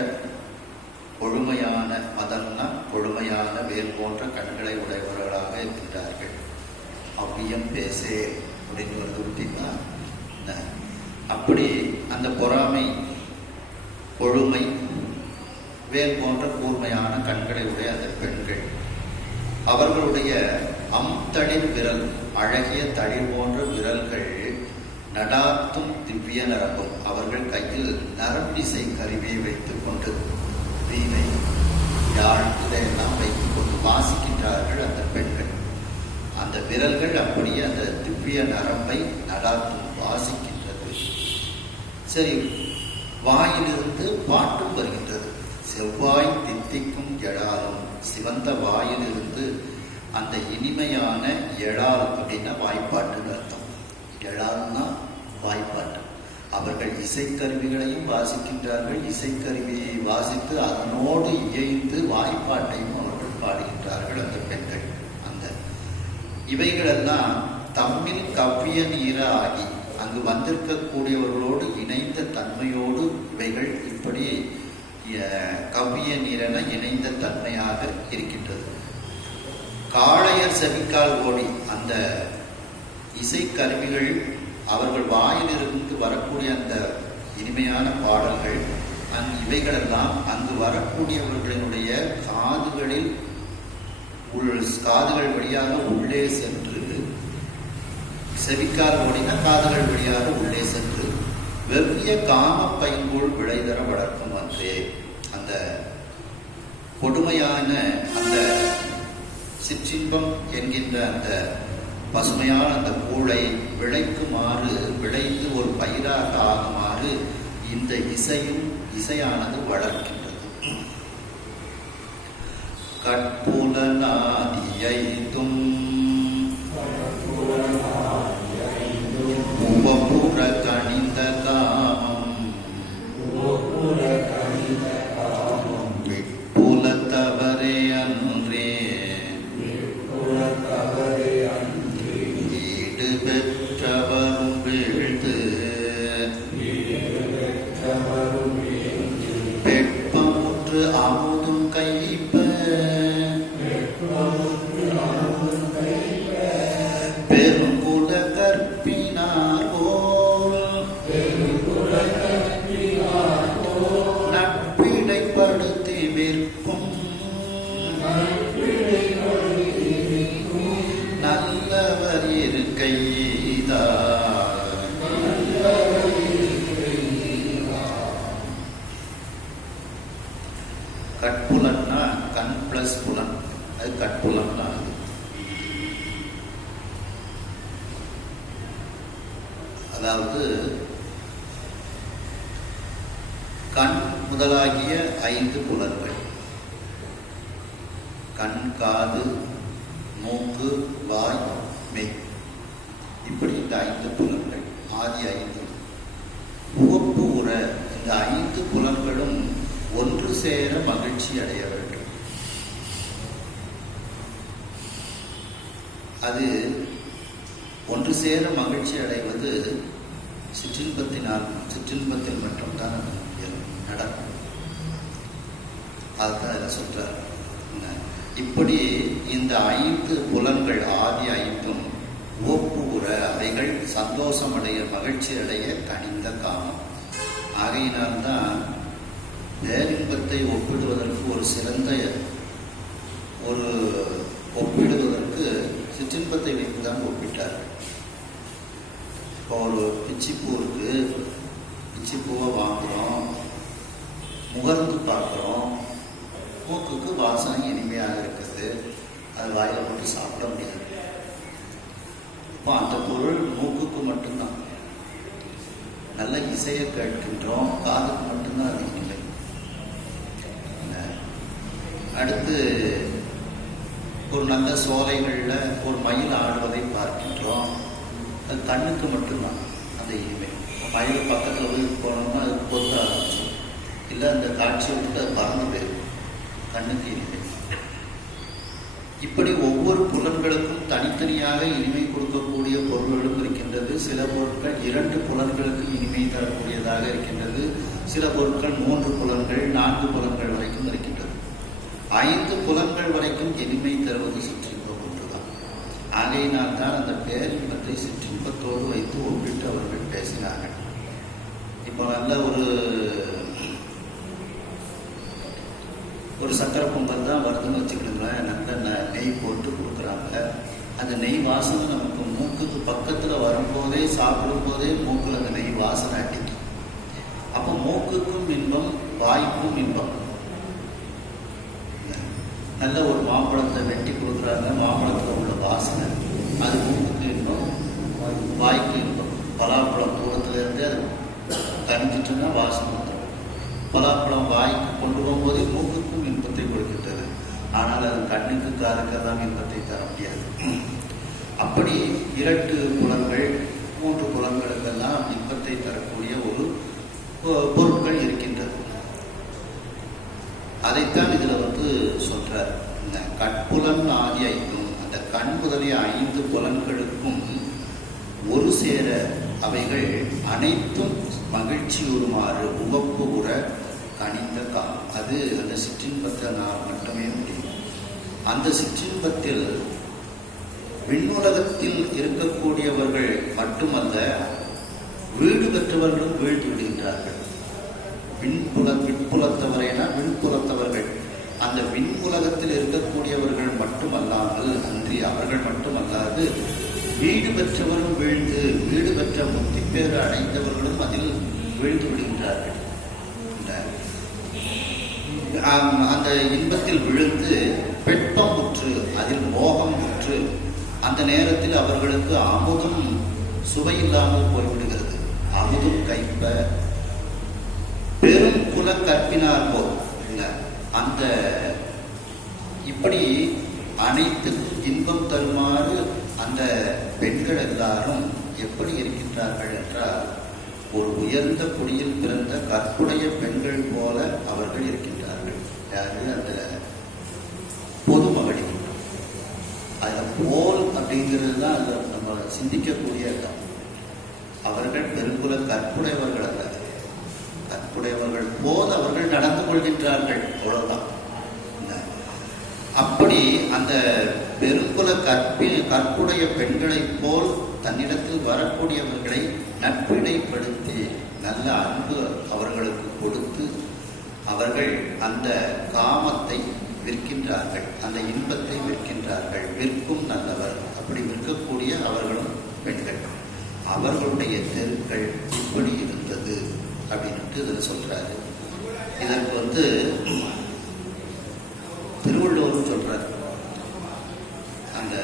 கொழுமையான மதம்னா கொழுமையான வேல் போன்ற கண்களை உடையவர்களாக இருக்கின்றார்கள். அவ்வியம் பேசே அப்படின்னு வருது விட்டீங்களா? அப்படி அந்த பொறாமை கொழுமை வேல் போன்ற கூர்மையான கண்களை உடைய அந்த பெண்கள் அவர்களுடைய அம்தளிர் விரல் அழகிய தளிர் போன்ற விரல்கள் நடாத்தும் திவ்ய நரம்பும் அவர்கள் கையில் நரம்பிசை கருவியை வைத்துக் கொண்டு வீணை யாழ் இதையெல்லாம் வைத்துக் கொண்டு வாசிக்கின்றார்கள் அந்த பெண்கள். அந்த விரல்கள் அப்படியே அந்த திவ்ய நரம்பை நடாத்தும் வாசிக்கின்றது. சரி, வாயிலிருந்து பாட்டும் வருகின்றது. செவ்வாய் தித்திக்கும் எழாலும் சிவந்த வாயிலிருந்து அந்த இனிமையான எழால் அப்படின்னா வாய்ப்பாட்டுன்னு அர்த்தம். எழால்னா வாய்ப்பாட்டு. அவர்கள் இசைக்கருவிகளையும் வாசிக்கின்றார்கள். இசைக்கருவியை வாசித்து அதனோடு இயைந்து வாய்ப்பாட்டையும் அவர்கள் பாடுகின்றார்கள் அந்த பெண்கள். அந்த இவைகளெல்லாம் தம்மில் கவ்விய நீர ஆகி அங்கு வந்திருக்கக்கூடியவர்களோடு இணைந்த தன்மையோடு இவைகள் இப்படி கவ்விய நீரென இணைந்த தன்மையாக இருக்கின்றது. காளையர் செவிக்கால் ஓடி அந்த இசைக்கருவிகள் அவர்கள் வாயிலிருந்து வரக்கூடிய அந்த இனிமையான பாடல்கள் இவைகளெல்லாம் அங்கு வரக்கூடியவர்களினுடைய காதுகள் வழியாக உள்ளே சென்று செவிக்கால் ஓடின காதுகள் வழியாக உள்ளே சென்று வெவ்விய காம பைங்கோள் விளைதர வளர்க்கும் அன்றே. அந்த கொடுமையான அந்த சிற்றின்பம் என்கின்ற அந்த பசுமையான அந்த கூளை விளைக்குமாறு விளைந்து ஒரு பயிராக ஆகுமாறு இந்த இசையானது வளர்க்கின்றது. கட்புலனாதியைத்தும் உவப்புற கணிந்த காமம் விட்புலத்தவரே அன்றே ஈடு பெற்றவரும் வீழ்த்து நல்லவர் இருக்கைதா. கட்புலன்னா கண் பிளஸ் புலன், அது கட்புலன்னா அதாவது கண் முதலாகிய 5 புலன்கள், கண், காது, மூக்கு, வாய், மெய், இப்படி இந்த 5 புலன்கள், ஆதி 5 உவப்பு உற இந்த 5 புலன்களும் ஒன்று சேர மகிழ்ச்சி அடைய வேண்டும். அது ஒன்று சேர மகிழ்ச்சி அடைவது சிற்றின்பத்தில் மட்டும்தான் நடக்கும். அதுதான் இதில் சொல்றார். இப்படி இந்த 5 புலன்கள் ஆதி 5ம் உவப்பு உற அவைகள் சந்தோஷமடைய மகிழ்ச்சி அடைய கனிந்த காமம். ஆகையினால்தான் பேரின்பத்தை ஒப்பிடுவதற்கு ஒரு சிறந்த ஒப்பிடுவதற்கு சிற்றின்பத்தை வைத்துதான் ஒப்பிட்டார்கள். இப்போ ஒரு பிச்சிப்பூ இருக்கு, பிச்சிப்பூவை வாங்குகிறோம், முகர்ந்து பார்க்குறோம், மூக்குக்கு வாசனை இனிமையாக இருக்குது, அது வாயில போட்டு சாப்பிட முடியாது. இப்போ அந்த பொருள் மூக்குக்கு மட்டும்தான். நல்ல இசையை கேட்கின்றோம், காதுக்கு மட்டும்தான் அது இனிமை. அடுத்து ஒரு நல்ல சோலைகளில் ஒரு மயில் ஆடுவதை பார்க்கின்றோம், அது கண்ணுக்கு மட்டும்தான் அந்த இனிமை. மயில் பக்கத்தில் போய் போனோம்னா அது பொத்த ஆரம்பிச்சோம், இல்லை அந்த காட்சியை விட்டு அது பறந்து போயிருக்கும், கண்ணுக்கு இனிமை. இப்படி ஒவ்வொரு புலன்களுக்கும் தனித்தனியாக இனிமை கொடுக்கக்கூடிய பொருள்களும் இருக்கின்றது. சில பொருட்கள் 2 புலன்களுக்கு இனிமை தரக்கூடியதாக இருக்கின்றது. சில பொருட்கள் 3 புலன்கள் 4 புலன்கள் வரைக்கும் இருக்கின்றது. 5 புலன்கள் வரைக்கும் இனிமை தருவது சிற்றின்பம் ஒன்றுதான். ஆகையினால் தான் அந்த பேரின்பத்தை சிற்றின்பத்தோடு வைத்து ஒப்பிட்டு அவர்கள் பேசினார்கள். இப்போ நல்ல ஒரு சக்கரை பொங்கல் தான் வருதுன்னு வச்சுக்கிடுங்களேன், நல்ல நெய் போட்டு கொடுக்குறாங்க. அந்த நெய் வாசனை நமக்கு மூக்குக்கு பக்கத்தில் வரும்போதே, சாப்பிடும் போதே மூக்கில் அந்த நெய் வாசனை அடிக்கும். அப்போ மூக்குக்கும் இன்பம், வாய்க்கும் இன்பம். நல்ல ஒரு மாம்பழத்தை வெட்டி கொடுக்குறாங்க, மாம்பழத்தில் உள்ள வாசனை அது மூக்குக்கு இன்பம், வாய்க்கு இன்பம். பலாப்பழம் தூரத்துலேருந்து அது கணிஞ்சிட்டுன்னா வாசனை வந்துடும். பலாப்பழம் வாய்க்கு கொண்டு போகும்போது மூக்குக்கும் இன்பத்தை கொடுக்கின்றது. ஆனால் அது கண்ணுக்கு காதுக்கெல்லாம் இன்பத்தை தர முடியாது. அப்படி 2 புலன்கள் 3 புலன்களுக்கெல்லாம் இன்பத்தை தரக்கூடிய ஒரு பொருட்கள் இருக்கின்றது. அதைத்தான் இதில் சொல்றார். இந்த கட்புலன் ஆதி 5ம் அந்த கண் முதலிய 5 புலன்களுக்கும் ஒரு சேர அவைகள் அனைத்தும் மகிழ்ச்சியுறுமாறு உவப்பு உற கனிந்த காலம். அது அந்த சிற்றின்பத்தில் மட்டுமே முடியும். அந்த சிற்றின்பத்தில் விண்ணுலகத்தில் இருக்கக்கூடியவர்கள் மட்டுமல்ல, வீடு பெற்றவர்களும் வீழ்ந்து விடுகின்றார்கள். விண்புலத்தவரைனா விண்புலத்தவர்கள், அந்த விண்புலகத்தில் இருக்கக்கூடியவர்கள் மட்டுமல்லாமல் அன்றி அவர்கள் மட்டுமல்லாது வீடு பெற்றவரும் வீழ்ந்து, வீடு பெற்ற முத்திப்பேறு அடைந்தவர்களும் அதில் வீழ்ந்து விடுகின்றார்கள். அந்த இன்பத்தில் விழுந்து பெட்பம் உற்று, அதில் மோகம் உற்று, அந்த நேரத்தில் அவர்களுக்கு அமுதும் சுவையில்லாமல் போய்விடுகிறது. அமுதும் கைப்ப பெரும் குல கற்பினார் போல் அந்த இப்படி அனைத்துக்கும் இன்பம் தருமாறு அந்த பெண்கள் எல்லாரும் எப்படி இருக்கின்றார்கள் என்றால், ஒரு உயர்ந்த குடியில் பிறந்த கற்புடைய பெண்கள் போல அவர்கள் இருக்கின்றார்கள். யாரு? அந்த பொது மகளிர். அதில் போல் அப்படிங்கிறது தான் அதில் நம்ம சிந்திக்கக்கூடிய இடம். அவர்கள் பெருங்குல கற்புடையவர்கள் அல்ல, கற்புடையவர்கள் போல் அவர்கள் நடந்து கொள்கின்றார்கள், அவ்வளவுதான். அப்படி அந்த பெருங்குல கற்புடைய பெண்களைப் போல் தன்னிடத்தில் வரக்கூடியவர்களை நட்பிடைப்படுத்தி நல்ல அன்பு அவர்களுக்கு கொடுத்து அவர்கள் அந்த காமத்தை விற்கின்றார்கள், அந்த இன்பத்தை விற்கின்றார்கள். விற்கும் நல்லவர், அப்படி விற்கக்கூடிய அவர்களும் பெண்கள். அவர்களுடைய தெருக்கள் இப்படி இருந்தது அப்படின்ட்டு இதில் சொல்றாரு. இதற்கு திருவள்ளுவரும் சொல்றாரு. அந்த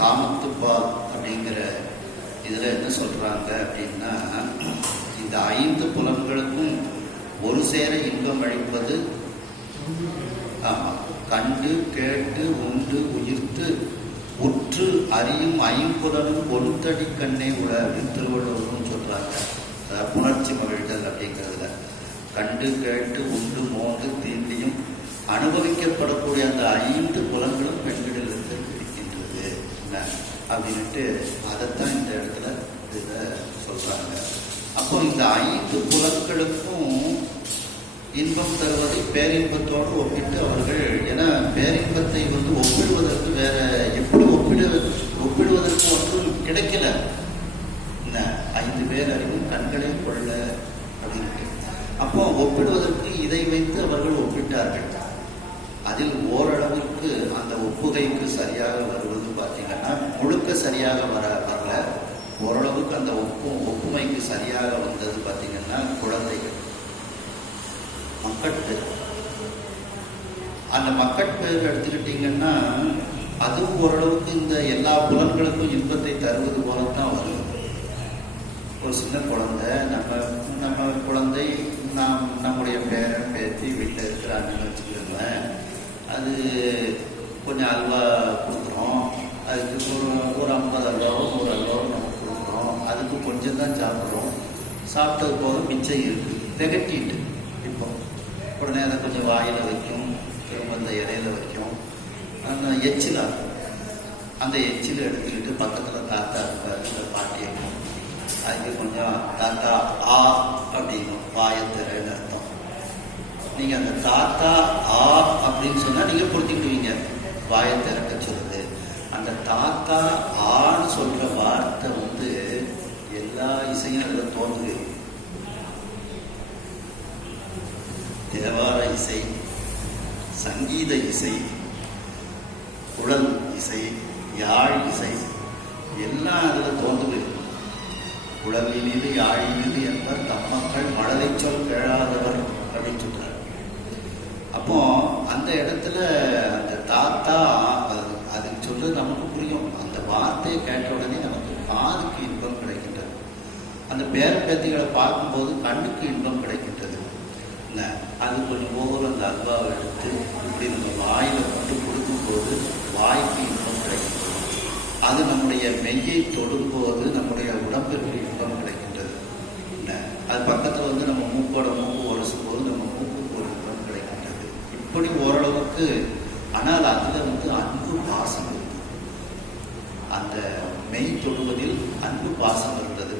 காமத்துப்பால் அப்படிங்கிற இதுல என்ன சொல்றாங்க அப்படின்னா, இந்த 5 புலன்களுக்கும் ஒரு சேர இன்பம் அளிப்பது கண்டு கேட்டு உண்டு உயிர்த்து உற்று அறியும் 5புலனும் ஒன்தடி கண்ணே உள்ள அப்படின்னு திருவள்ளுவரும் சொல்றாங்க. புணர்ச்சி மகிழ்தல் அப்படிங்கிறதுல கண்டு கேட்டு உண்டு மோந்து தீண்டியும் அனுபவிக்கப்படக்கூடிய அந்த 5 புலன்களும் பெண்களிலிருந்து இருக்கின்றது அப்படின்ட்டு அதைத்தான் இந்த இடத்துல இதை சொல்றாங்க. அப்போ இந்த 5 புலன்களுக்கும் இன்பம் தருவதை பேரின்பத்தோடு ஒப்பிட்டு அவர்கள், ஏன்னா பேரின்பத்தை ஒப்பிடுவதற்கு வேற எப்படி ஒப்பிடுவதற்கு ஒன்றும் கிடைக்கல. 5 பேர் அறிவும் கண்களை கொள்ள அப்படின்ட்டு. அப்போ ஒப்பிடுவதற்கு இதை வைத்து அவர்கள் ஒப்பிட்டார்கள். அதில் ஓரளவிற்கு அந்த ஒப்புகைக்கு சரியாக வருவது பார்த்தீங்கன்னா, முழுக்க சரியாக வரல, ஓரளவுக்கு அந்த ஒப்புமைக்கு சரியாக வந்தது பார்த்தீங்கன்னா குழந்தைகள், மக்கட்பேர். அந்த மக்கட்பேர் எடுத்துக்கிட்டீங்கன்னா அதுவும் ஓரளவுக்கு இந்த எல்லா புலன்களுக்கும் இன்பத்தை தருவது போலத்தான் வரும். ஒரு சின்ன குழந்தை, நம்ம குழந்தை, நம்முடைய பேரன் பேத்தி வீட்டில் இருக்கிறாங்கன்னு வச்சுக்கோங்களேன். அது கொஞ்சம் அல்வா கொடுக்குறோம், அதுக்கு ஒரு 50 அல்வாவோ 100 அல்வாவோ நம்ம கொடுக்குறோம். அதுக்கு கொஞ்சம் தான் சாப்பிட்றோம், சாப்பிட்டது போக மிச்சம் இருக்குது, திகட்டிட்டு இப்போ உடனே அதை கொஞ்சம் வாயில் வைக்கும், திரும்ப அந்த இலையில வைக்கும். அந்த அந்த எச்சில் எடுத்துக்கிட்டு பக்கத்தில் தாத்தா இருப்பார், அந்த பாட்டி இருக்கும், அதுக்கு கொஞ்சம் தாத்தா ஆ அப்படின்னும், வாயத்திறன்னு அர்த்தம். நீங்கள் அந்த தாத்தா ஆ அப்படின்னு சொன்னால் நீங்கள் புரிஞ்சுக்கிடுவீங்க, வாயத்திறக்க சொல்லுது. அந்த தாத்தா ஆன்னு சொல்கிற வார்த்தை எல்லா இசையும் அதில் தோன்றுது. தேவார இசை, சங்கீத இசை, குழல் இசை, யாழ் இசை எல்லாம் அதில் தோன்றுது. குழலினிது யாழினிது என்பர் தம்மக்கள் மழலை சொல் கேளாதவர் அப்படின்னு சொல்றார். அப்போ அந்த இடத்துல அந்த தாத்தா அதுக்கு சொல்றது நமக்கு புரியும். அந்த வார்த்தையை கேட்ட உடனே நமக்கு காதுக்கு இன்பம் கிடைக்கின்றது. அந்த பேர பேத்திகளை பார்க்கும்போது கண்ணுக்கு இன்பம் கிடைக்கின்றது. அது கொஞ்சம் ஒவ்வொரு அந்த அல்வாவை எடுத்து இப்படி நம்ம வாயில கொண்டு கொடுக்கும்போது வாய்க்கு இன்பம் கிடைக்கின்றது. அது நம்முடைய மெய்யை தொடும்போது நம்முடைய உடம்பிற்கு இன்பம் கிடைக்கின்றது. அது பக்கத்தில் நம்ம மூக்கோட மூக்கு உரசும் போது நம்ம மூக்குக்கு ஒரு இன்பம் கிடைக்கின்றது. இப்படி ஓரளவுக்கு. ஆனால் அதில் அன்பு பாசம் இருந்தது. அந்த மெய் தொடுவதில் அன்பு பாசம் இருந்தது.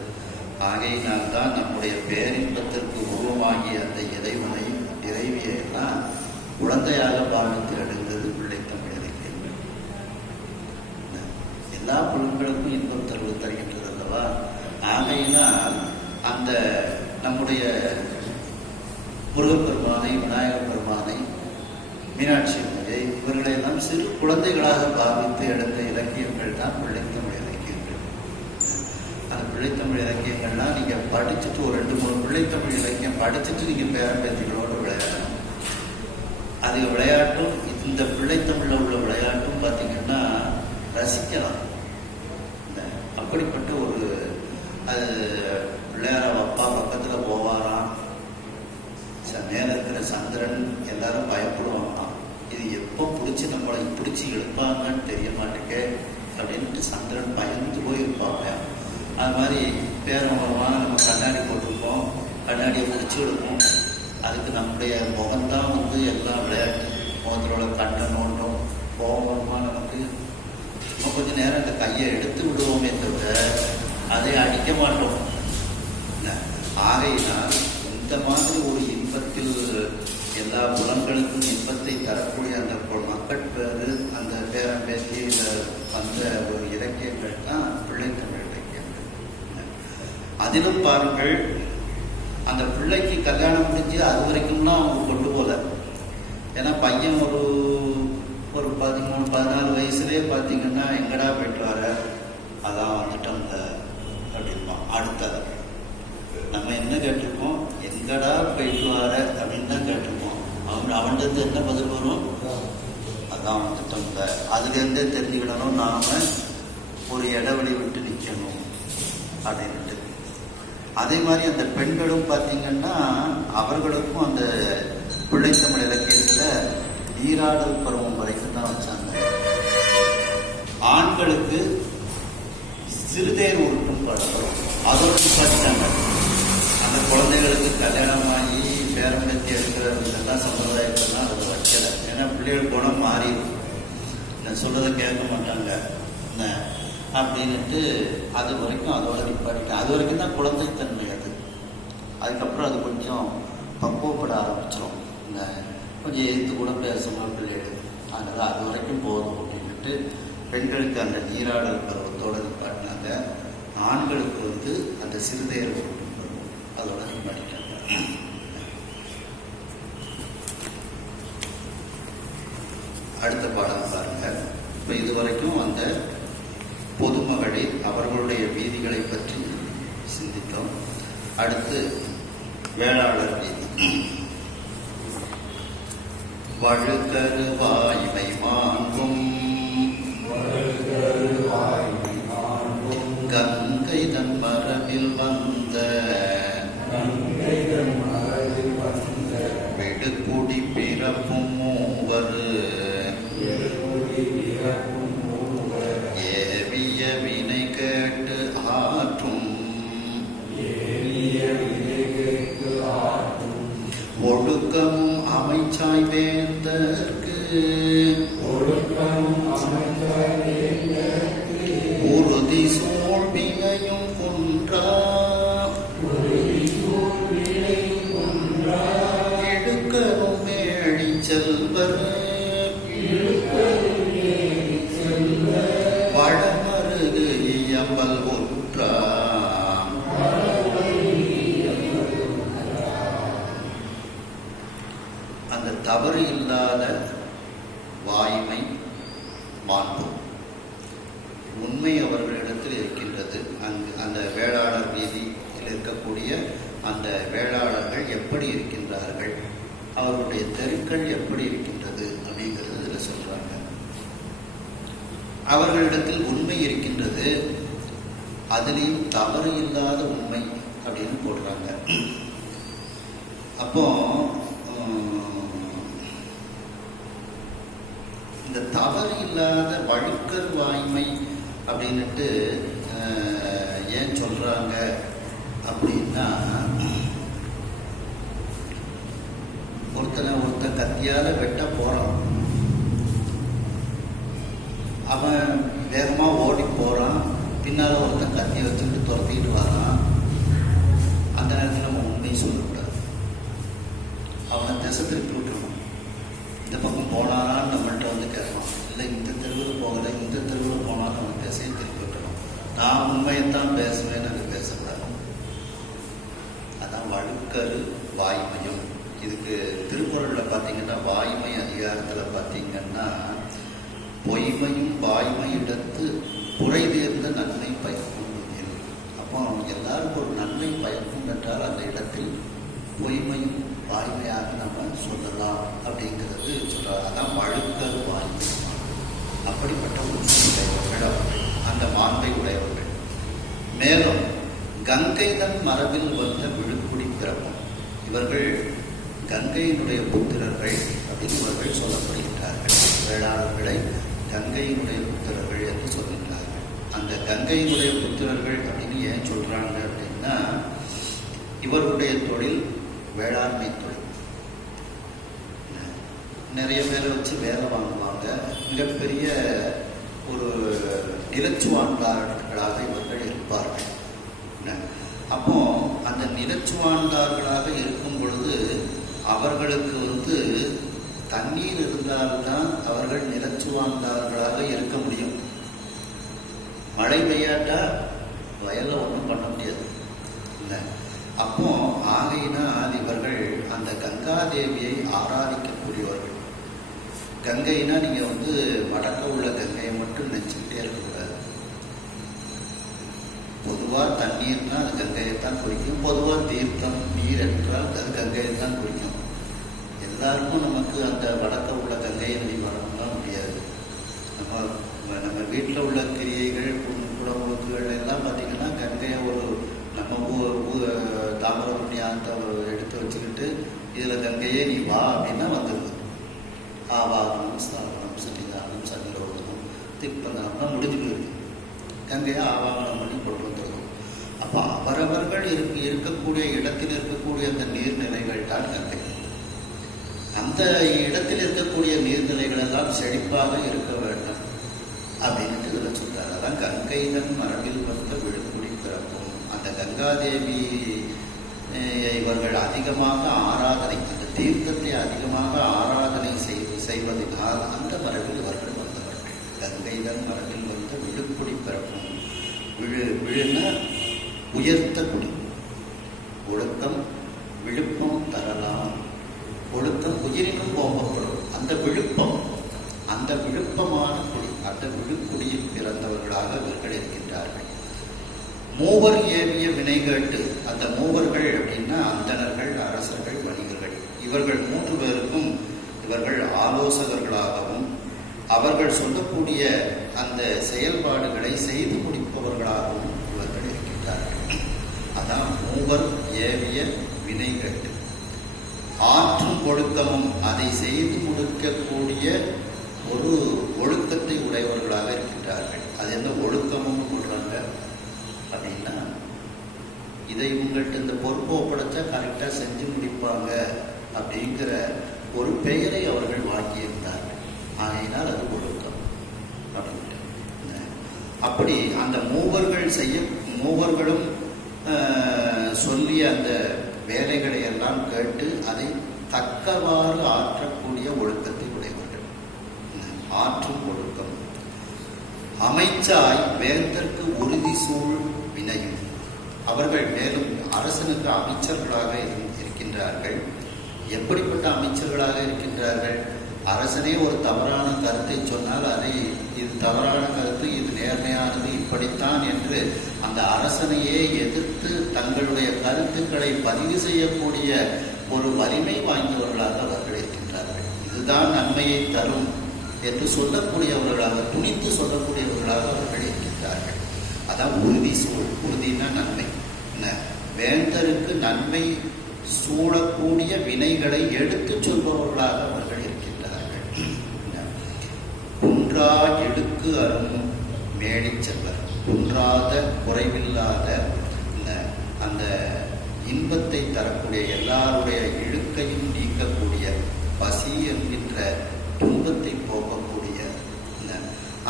ஆகையினால்தான் நம்முடைய பேரின்பத்திற்கு உருவமாகிய அந்த இறைவியெல்லாம் குழந்தையாக பாவித்து எடுத்தது பிள்ளைத்தமிழ் இலக்கியங்கள். எல்லா புலன்களுக்கும் இன்பம் தருகின்றது அல்லவா? ஆகையினால் அந்த நம்முடைய முருகப்பெருமானை, விநாயகர் பெருமானை, மீனாட்சி அம்மையை, இவர்களெல்லாம் சிறு குழந்தைகளாக பாவித்து எடுத்த இலக்கியங்கள் தான் பிள்ளைத்தமிழ் இலக்கியங்கள். அந்த பிள்ளைத்தமிழ் இலக்கியங்கள்லாம் நீங்கள் படிச்சுட்டு ஒரு 2-3 பிள்ளைத்தமிழ் இலக்கியம் படிச்சுட்டு நீங்கள் பேரம்பேத்திகளோடு விளையாடணும். அது விளையாட்டும், இந்த பிள்ளைத்தமிழில் உள்ள விளையாட்டும் பார்த்தீங்கன்னா ரசிக்கலாம். அப்படிப்பட்ட ஒரு அது பிள்ளையார அப்பா பக்கத்தில் போவாராம். மேலே இருக்கிற சந்திரன் எல்லாரும் பயப்படுவாங்களாம். இது எப்போ நம்மளை பிடிச்சி இழுப்பாங்கன்னு தெரிய மாட்டேங்க அப்படின்ட்டு சந்திரன் பயந்து போய் இருப்பாங்க. அது மாதிரி பேரம் வருவாங்க. நம்ம கண்ணாடி போட்டிருப்போம், கண்ணாடியை பிடிச்சி எடுப்போம். அதுக்கு நம்முடைய முகம்தான் எல்லாம் விளையாட்டு. முகத்திலோட கண்ணை நோண்டும் கோபமா நமக்கு. நம்ம கொஞ்சம் நேரம் அந்த கையை எடுத்து விடுவோமே தவிர அதை அடிக்க மாட்டோம். ஆகையினால் இந்த மாதிரி ஒரு இன்பத்தில் எல்லா புலன்களுக்கும் இன்பத்தை தரக்கூடிய அந்த மக்கட்பேறு, அந்த பேரம் பேசி அந்த ஒரு இலக்கியங்கள் தான் பிள்ளைத்தமிழ் இலக்கியங்கள். அதிலும் பாருங்கள், அந்த பிள்ளைக்கு கல்யாணம் முடிஞ்சு அது வரைக்கும்லாம் அவங்க கொண்டு போல. ஏன்னா பையன் ஒரு 14 வயசுலேயே பார்த்தீங்கன்னா எங்கடா போயிட்டு வர, அதான் வந்துட்டோம்ல அப்படின்பா. அடுத்தது நம்ம என்ன கேட்டிருக்கோம், எங்கடா போயிட்டு வர அப்படின்னு தான் கேட்டிருக்கோம். அவன்கிட்ட என்ன பதில் வரும், அதான் வந்துட்டோம்ல. அதுலேருந்தே தெரிஞ்சுக்கிடணும் நாம ஒரு இடைவெளி விட்டு நிற்கணும் அப்படின்ட்டு. அதே மாதிரி அந்த பெண்களும் பார்த்தீங்கன்னா அவர்களுக்கும் அந்த பிள்ளைத்தமிழ் இலக்கியத்தில் நீராடல் பருவம் வரைக்கும் தான் வச்சாங்க. ஆண்களுக்கு சிறுதேர் உருட்டும் பழக்கம் அதற்கு படித்தாங்க. அந்த குழந்தைகளுக்கு கல்யாணமாகி பேரம்பத்தி எடுக்கிற இதெல்லாம் சம்பிரதாயத்தெல்லாம் அதை வைக்கலை. ஏன்னா பிள்ளைகள் குணம் மாறிடும், நான் சொல்றதை கேட்க மாட்டாங்க அப்படின்ட்டு அது வரைக்கும் அதோட நிப்பாட்டிட்டேன். அது வரைக்கும் தான் குழந்தைத்தன்மை அது. அதுக்கப்புறம் அது கொஞ்சம் பக்குவப்பட ஆரம்பிச்சிடும், கொஞ்சம் எழுத்து கூட பேசும்போது பிள்ளைகள். அதனால் அது வரைக்கும் போதும் அப்படின்ட்டு பெண்களுக்கு அந்த நீராடல் பருவத்தோடு நிப்பாட்டினாங்க. ஆண்களுக்கு அந்த சிறுதேர் பருவம் அதோட நிப்பாட்டிட்டாங்க. அடுத்த பாடம் பாருங்க. இப்போ இதுவரைக்கும் அந்த பொதுமகளிர் அவர்களுடைய வீதிகளை பற்றி சிந்தித்தோம். அடுத்து வேளாளர் வீதி. வழுக்கருவாய்மை மாண்பும் கங்கை தன் மரபில் வந்த விடுகுடி பிறப்பும் மூவர் ஏவிய வினை கேட்டு ஆற்றும் ஒழுக்கமும் அமைச்சாய் வேந்தற்கு உறுதி சூழ்வினையும் குன்றா எடுக்கரும் மேழி செல்வர் வடமருகு இயம்பல் ஒன்றா. அந்த தவறு இல்லாத வாய்மை மாண்பு உண்மை அவர்களிடத்தில் இருக்கின்றது. அந்த வேளாளர் வீதியில் இருக்கக்கூடிய அந்த வேளாளர்கள் எப்படி இருக்கின்றார்கள், அவர்களுடைய தெருக்கள் எப்படி இருக்கின்றது அப்படிங்கிறது இதில் சொல்றாங்க. அவர்களிடத்தில் உண்மை இருக்கின்றது, அதுலேயும் தவறு இல்லாத உண்மை அப்படின்னு போடுறாங்க. அப்போ இந்த தவறு இல்லாத வழுக்கர் வாய்மை அப்படின்னுட்டு ஏன் சொல்றாங்க அப்படின்னா, ஒருத்தன் கத்தியால வெட்ட போறான், அவன் வேகமா ஓடி போறான், பின்னால ஒருத்தன் கத்தியை வச்சுட்டு துரத்திட்டு வரான். அந்த நேரத்தில் அவன் உண்மையை சொல்லக்கூடாது, அவனை திசை திருப்பி விட்டுருவான். இந்த பக்கம் போனாலும் நம்மள்கிட்ட வந்து கேட்கலாம், இல்லை இந்த தெருவில் போகலை, இந்த தெருவில் போனாலும் அவன் திசையை திருப்பி விட்டுருவான். நான் உண்மையைத்தான் பேசுவேன்னு அது பேசக்கூடாது. அதான் வழுக்கரு வாய்மையும். இதுக்கு திருக்குறளில் பார்த்தீங்கன்னா வாய்மை அதிகாரத்தில் பார்த்தீங்கன்னா பொய்மையும் வாய்மையிடத்து குறை தேர்ந்த நன்மை பயக்கும். அப்போ எல்லாருக்கும் ஒரு நன்மை பயக்கும் என்றால் அந்த இடத்தில் பொய்மையும் வாய்மையாக நம்ம சொல்லலாம் அப்படிங்கிறது சொல்றாரு. அதான் வழுக்கரு வாய்மை. அப்படிப்பட்ட உடையவர்கள் அவர்கள், அந்த மாண்பை உடையவர்கள். மேலும் கங்கை தன் மரபில் வந்த விழுக்குடி பிறப்பும். இவர்கள் கங்கையினுடைய புத்திரர்கள் அப்படின்னு இவர்கள் சொல்லப்படுகின்றார்கள். வேளாளர்களை கங்கையினுடைய புத்திரர்கள் என்று சொல்கின்றார்கள். அந்த கங்கையினுடைய புத்திரர்கள் அப்படின்னு ஏன் சொல்றாங்க அப்படின்னா, இவருடைய தொழில் வேளாண்மை தொழில். நிறைய பேரை வச்சு வேலை வாங்குவாங்க. மிகப்பெரிய ஒரு நிலச்சுவான்தார்களாக இவர்கள் இருப்பார்கள். அப்போ அந்த நிலச்சுவான்தார்களாக இருக்கும் பொழுது அவர்களுக்கு தண்ணீர் இருந்தால்தான் அவர்கள் நிலச்சுவான்தார்களாக இருக்க முடியும். மழை பெய்யாட்டா வயலில் ஒன்றும் பண்ண முடியாது இல்லை. அப்போ ஆகையினால் இவர்கள் அந்த கங்காதேவியை ஆராதிக்கக்கூடியவர்கள். கங்கைன்னா நீங்க வடக்க உள்ள கங்கையை மட்டும் நினைச்சுக்கிட்டே இருக்கக்கூடாது. பொதுவா தண்ணீர்னா அது கங்கையைத்தான் குறிக்கும். பொதுவா தீர்த்தம் நீர் என்றால் அது கங்கையைத்தான் குறிக்கும். எல்லாருக்கும் நமக்கு அந்த வடக்க உள்ள கங்கையை நதி வரணும்லாம் முடியாது. நம்ம வீட்டில் உள்ள கிரியைகள் குடமுழுக்குகள் எல்லாம் பார்த்தீங்கன்னா கங்கையை நம்ம தாமிரபரணி அந்த எடுத்து வச்சுக்கிட்டு இதில் கங்கையே நீ வா அப்படின்னா வந்துடுது. ஆவாகனம் ஸ்தாபனம் சன்னிதானம் சன்னிரோதனம் திப்பந்தனம்லாம் முடிஞ்சு போயிடுது. கங்கையை ஆவாகனம் பண்ணி கொண்டு வந்துடுறோம். அப்போ அவரவர்கள் இருக்கக்கூடிய இடத்தில் இருக்கக்கூடிய அந்த நீர்நிலைகள் தான் கங்கை. அந்த இடத்தில் இருக்கக்கூடிய நீர்நிலைகள் எல்லாம் செழிப்பாக இருக்க வேண்டும் அப்படின்ட்டு இதில் சொல்றாரு. அதான் கங்கைதன் மரபில் வந்த விழுக்குடி பிறக்கும். அந்த கங்காதேவி இவர்கள் அதிகமாக ஆராதனை, அந்த தீர்த்தத்தை அதிகமாக ஆராதனை செய்வதனால் அந்த மரபில் இவர்கள் வந்தவர்கள். கங்கைதன் மரபில் வந்த விழுக்குடி பிறக்கும். விழுன உயர்த்த குடி, ஒழுக்கம் விழுப்பம் தரலாம். ஒழுக்கம் உயிரினும் ஓம்பப்படும். அந்த விழுப்பம், அந்த விழுப்பமான குடி, அந்த விழுக்குடியில் பிறந்தவர்களாக இவர்கள் இருக்கின்றார்கள். மூவர் ஏவிய வினை கேட்டு, அந்த மூவர்கள் அப்படின்னா அந்தணர்கள், அரசர்கள், வணிகர்கள். இவர்கள் 3 பேருக்கும் இவர்கள் ஆலோசகர்களாகவும் அவர்கள் சொல்லக்கூடிய அந்த செயல்பாடுகளை செய்து முடிப்பவர்களாகவும் இவர்கள் இருக்கின்றார்கள். அதான் மூவர் ஏவிய வினை கேட்டு. ஆற்றும் ஒழுக்கமும், அதை செய்து முடிக்கக்கூடிய ஒரு ஒழுக்கத்தை உடையவர்களாக இருக்கின்றார்கள். அது என்ன ஒழுக்கமும் சொல்றாங்க அப்படின்னா, இதை உங்கள்கிட்ட இந்த பொறுப்பை ஒப்படைச்சா கரெக்டாக செஞ்சு முடிப்பாங்க அப்படிங்கிற ஒரு பெயரை அவர்கள் வாங்கியிருந்தார்கள். ஆகையினால் அது ஒழுக்கம் அப்படின்ட்டு. அப்படி அந்த மூவர்களும் சொல்லிய அந்த வேலைகளை எல்லாம் கேட்டு அதை தக்கவாறு ஆற்றக்கூடிய ஒழுக்கத்தை உடையவர்கள். ஆற்றும் ஒழுக்கம். அமைச்சாய் வேந்தற்கு உறுதி சூழ் வினையும். அவர்கள் மேலும் அரசனுக்கு அமைச்சர்களாக இருக்கின்றார்கள். எப்படிப்பட்ட அமைச்சர்களாக இருக்கின்றார்கள்? அரசனே ஒரு தவறான கருத்தை சொன்னால் அதை இது தவறான கருத்து, இது நேர்மையானது, இப்படித்தான் என்று அந்த அரசனையே எதிர்த்து தங்களுடைய கருத்துக்களை பதிவு செய்யக்கூடிய ஒரு வலிமை வாய்ந்தவர்களாக அவர்கள் இருக்கின்றார்கள். இதுதான் நன்மையை தரும் என்று சொல்லக்கூடியவர்களாக, துணித்து சொல்லக்கூடியவர்களாக அவர்கள் இருக்கின்றார்கள். அதான் உறுதி சூழ். உறுதினா நன்மை. வேந்தருக்கு நன்மை சூழக்கூடிய வினைகளை எடுத்து சொல்பவர்களாக அவர்கள் இருக்கின்றார்கள். குன்றா எடுக்கு அரும் மேடிச் செல்வர். குன்றாத, குறைவில்லாத அந்த இன்பத்தை தரக்கூடிய, எல்லாருடைய இழுக்கையும் நீக்கக்கூடிய, பசி என்கின்ற துன்பத்தை போக்கக்கூடிய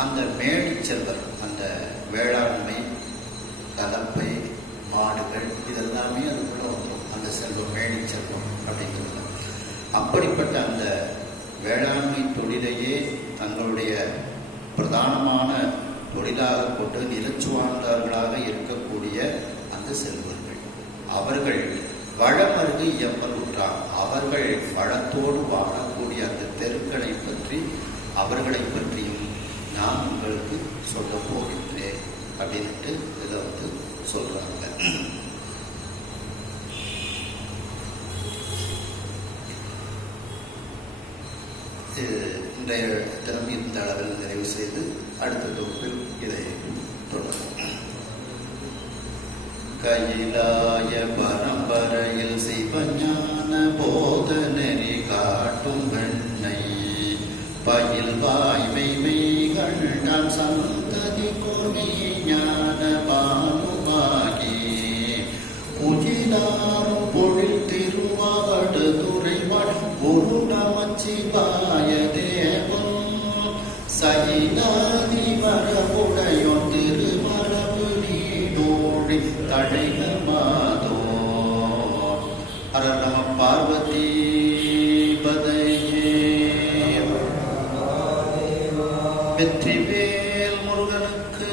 அந்த மேடிச் செல்வர். அந்த வேளாண்மை, கலப்பை, மாடுகள் இதெல்லாமே அதுக்குள்ள வந்துடும். அந்த செல்வம் மேடிச் செல்வம் அப்படிங்கிறது. அப்படிப்பட்ட அந்த வேளாண்மை தொழிலையே தங்களுடைய பிரதானமான தொழிலாக கொண்டு நிலச்சு வாழ்ந்தார்களாக இருக்கக்கூடிய அந்த செல்வர்கள், அவர்கள் வளமருகு இயம்பல் உற்றார். அவர்கள் வளத்தோடு வாழக்கூடிய அந்த தெருக்களை பற்றி, அவர்களை பற்றியும் நான் உங்களுக்கு சொல்ல போகின்றேன் அப்படின்ட்டு இதை சொல்றாங்க. இன்றைய தினம் இந்த அளவில் நிறைவு செய்து அடுத்த தொகுப்பில் இதை தொடரும். கையிலாய பரம்பரையில் சிவஞான போத நெறி காட்டும் வெண்ணை பயில் வாய்மை கண்டான் சந்ததி கொடி ஞான பானுமாகி புஜிலாரும் பொழில் திருவாவடுதுறைவாள் குரு நமச்சிவாய தேவன் சயிலாதி மரபுடையோ திருமரபு நீடோழி தழைக மாதோ. ஹர நம பார்வதி பதையே. வெற்றிவேல் முருகனுக்கு.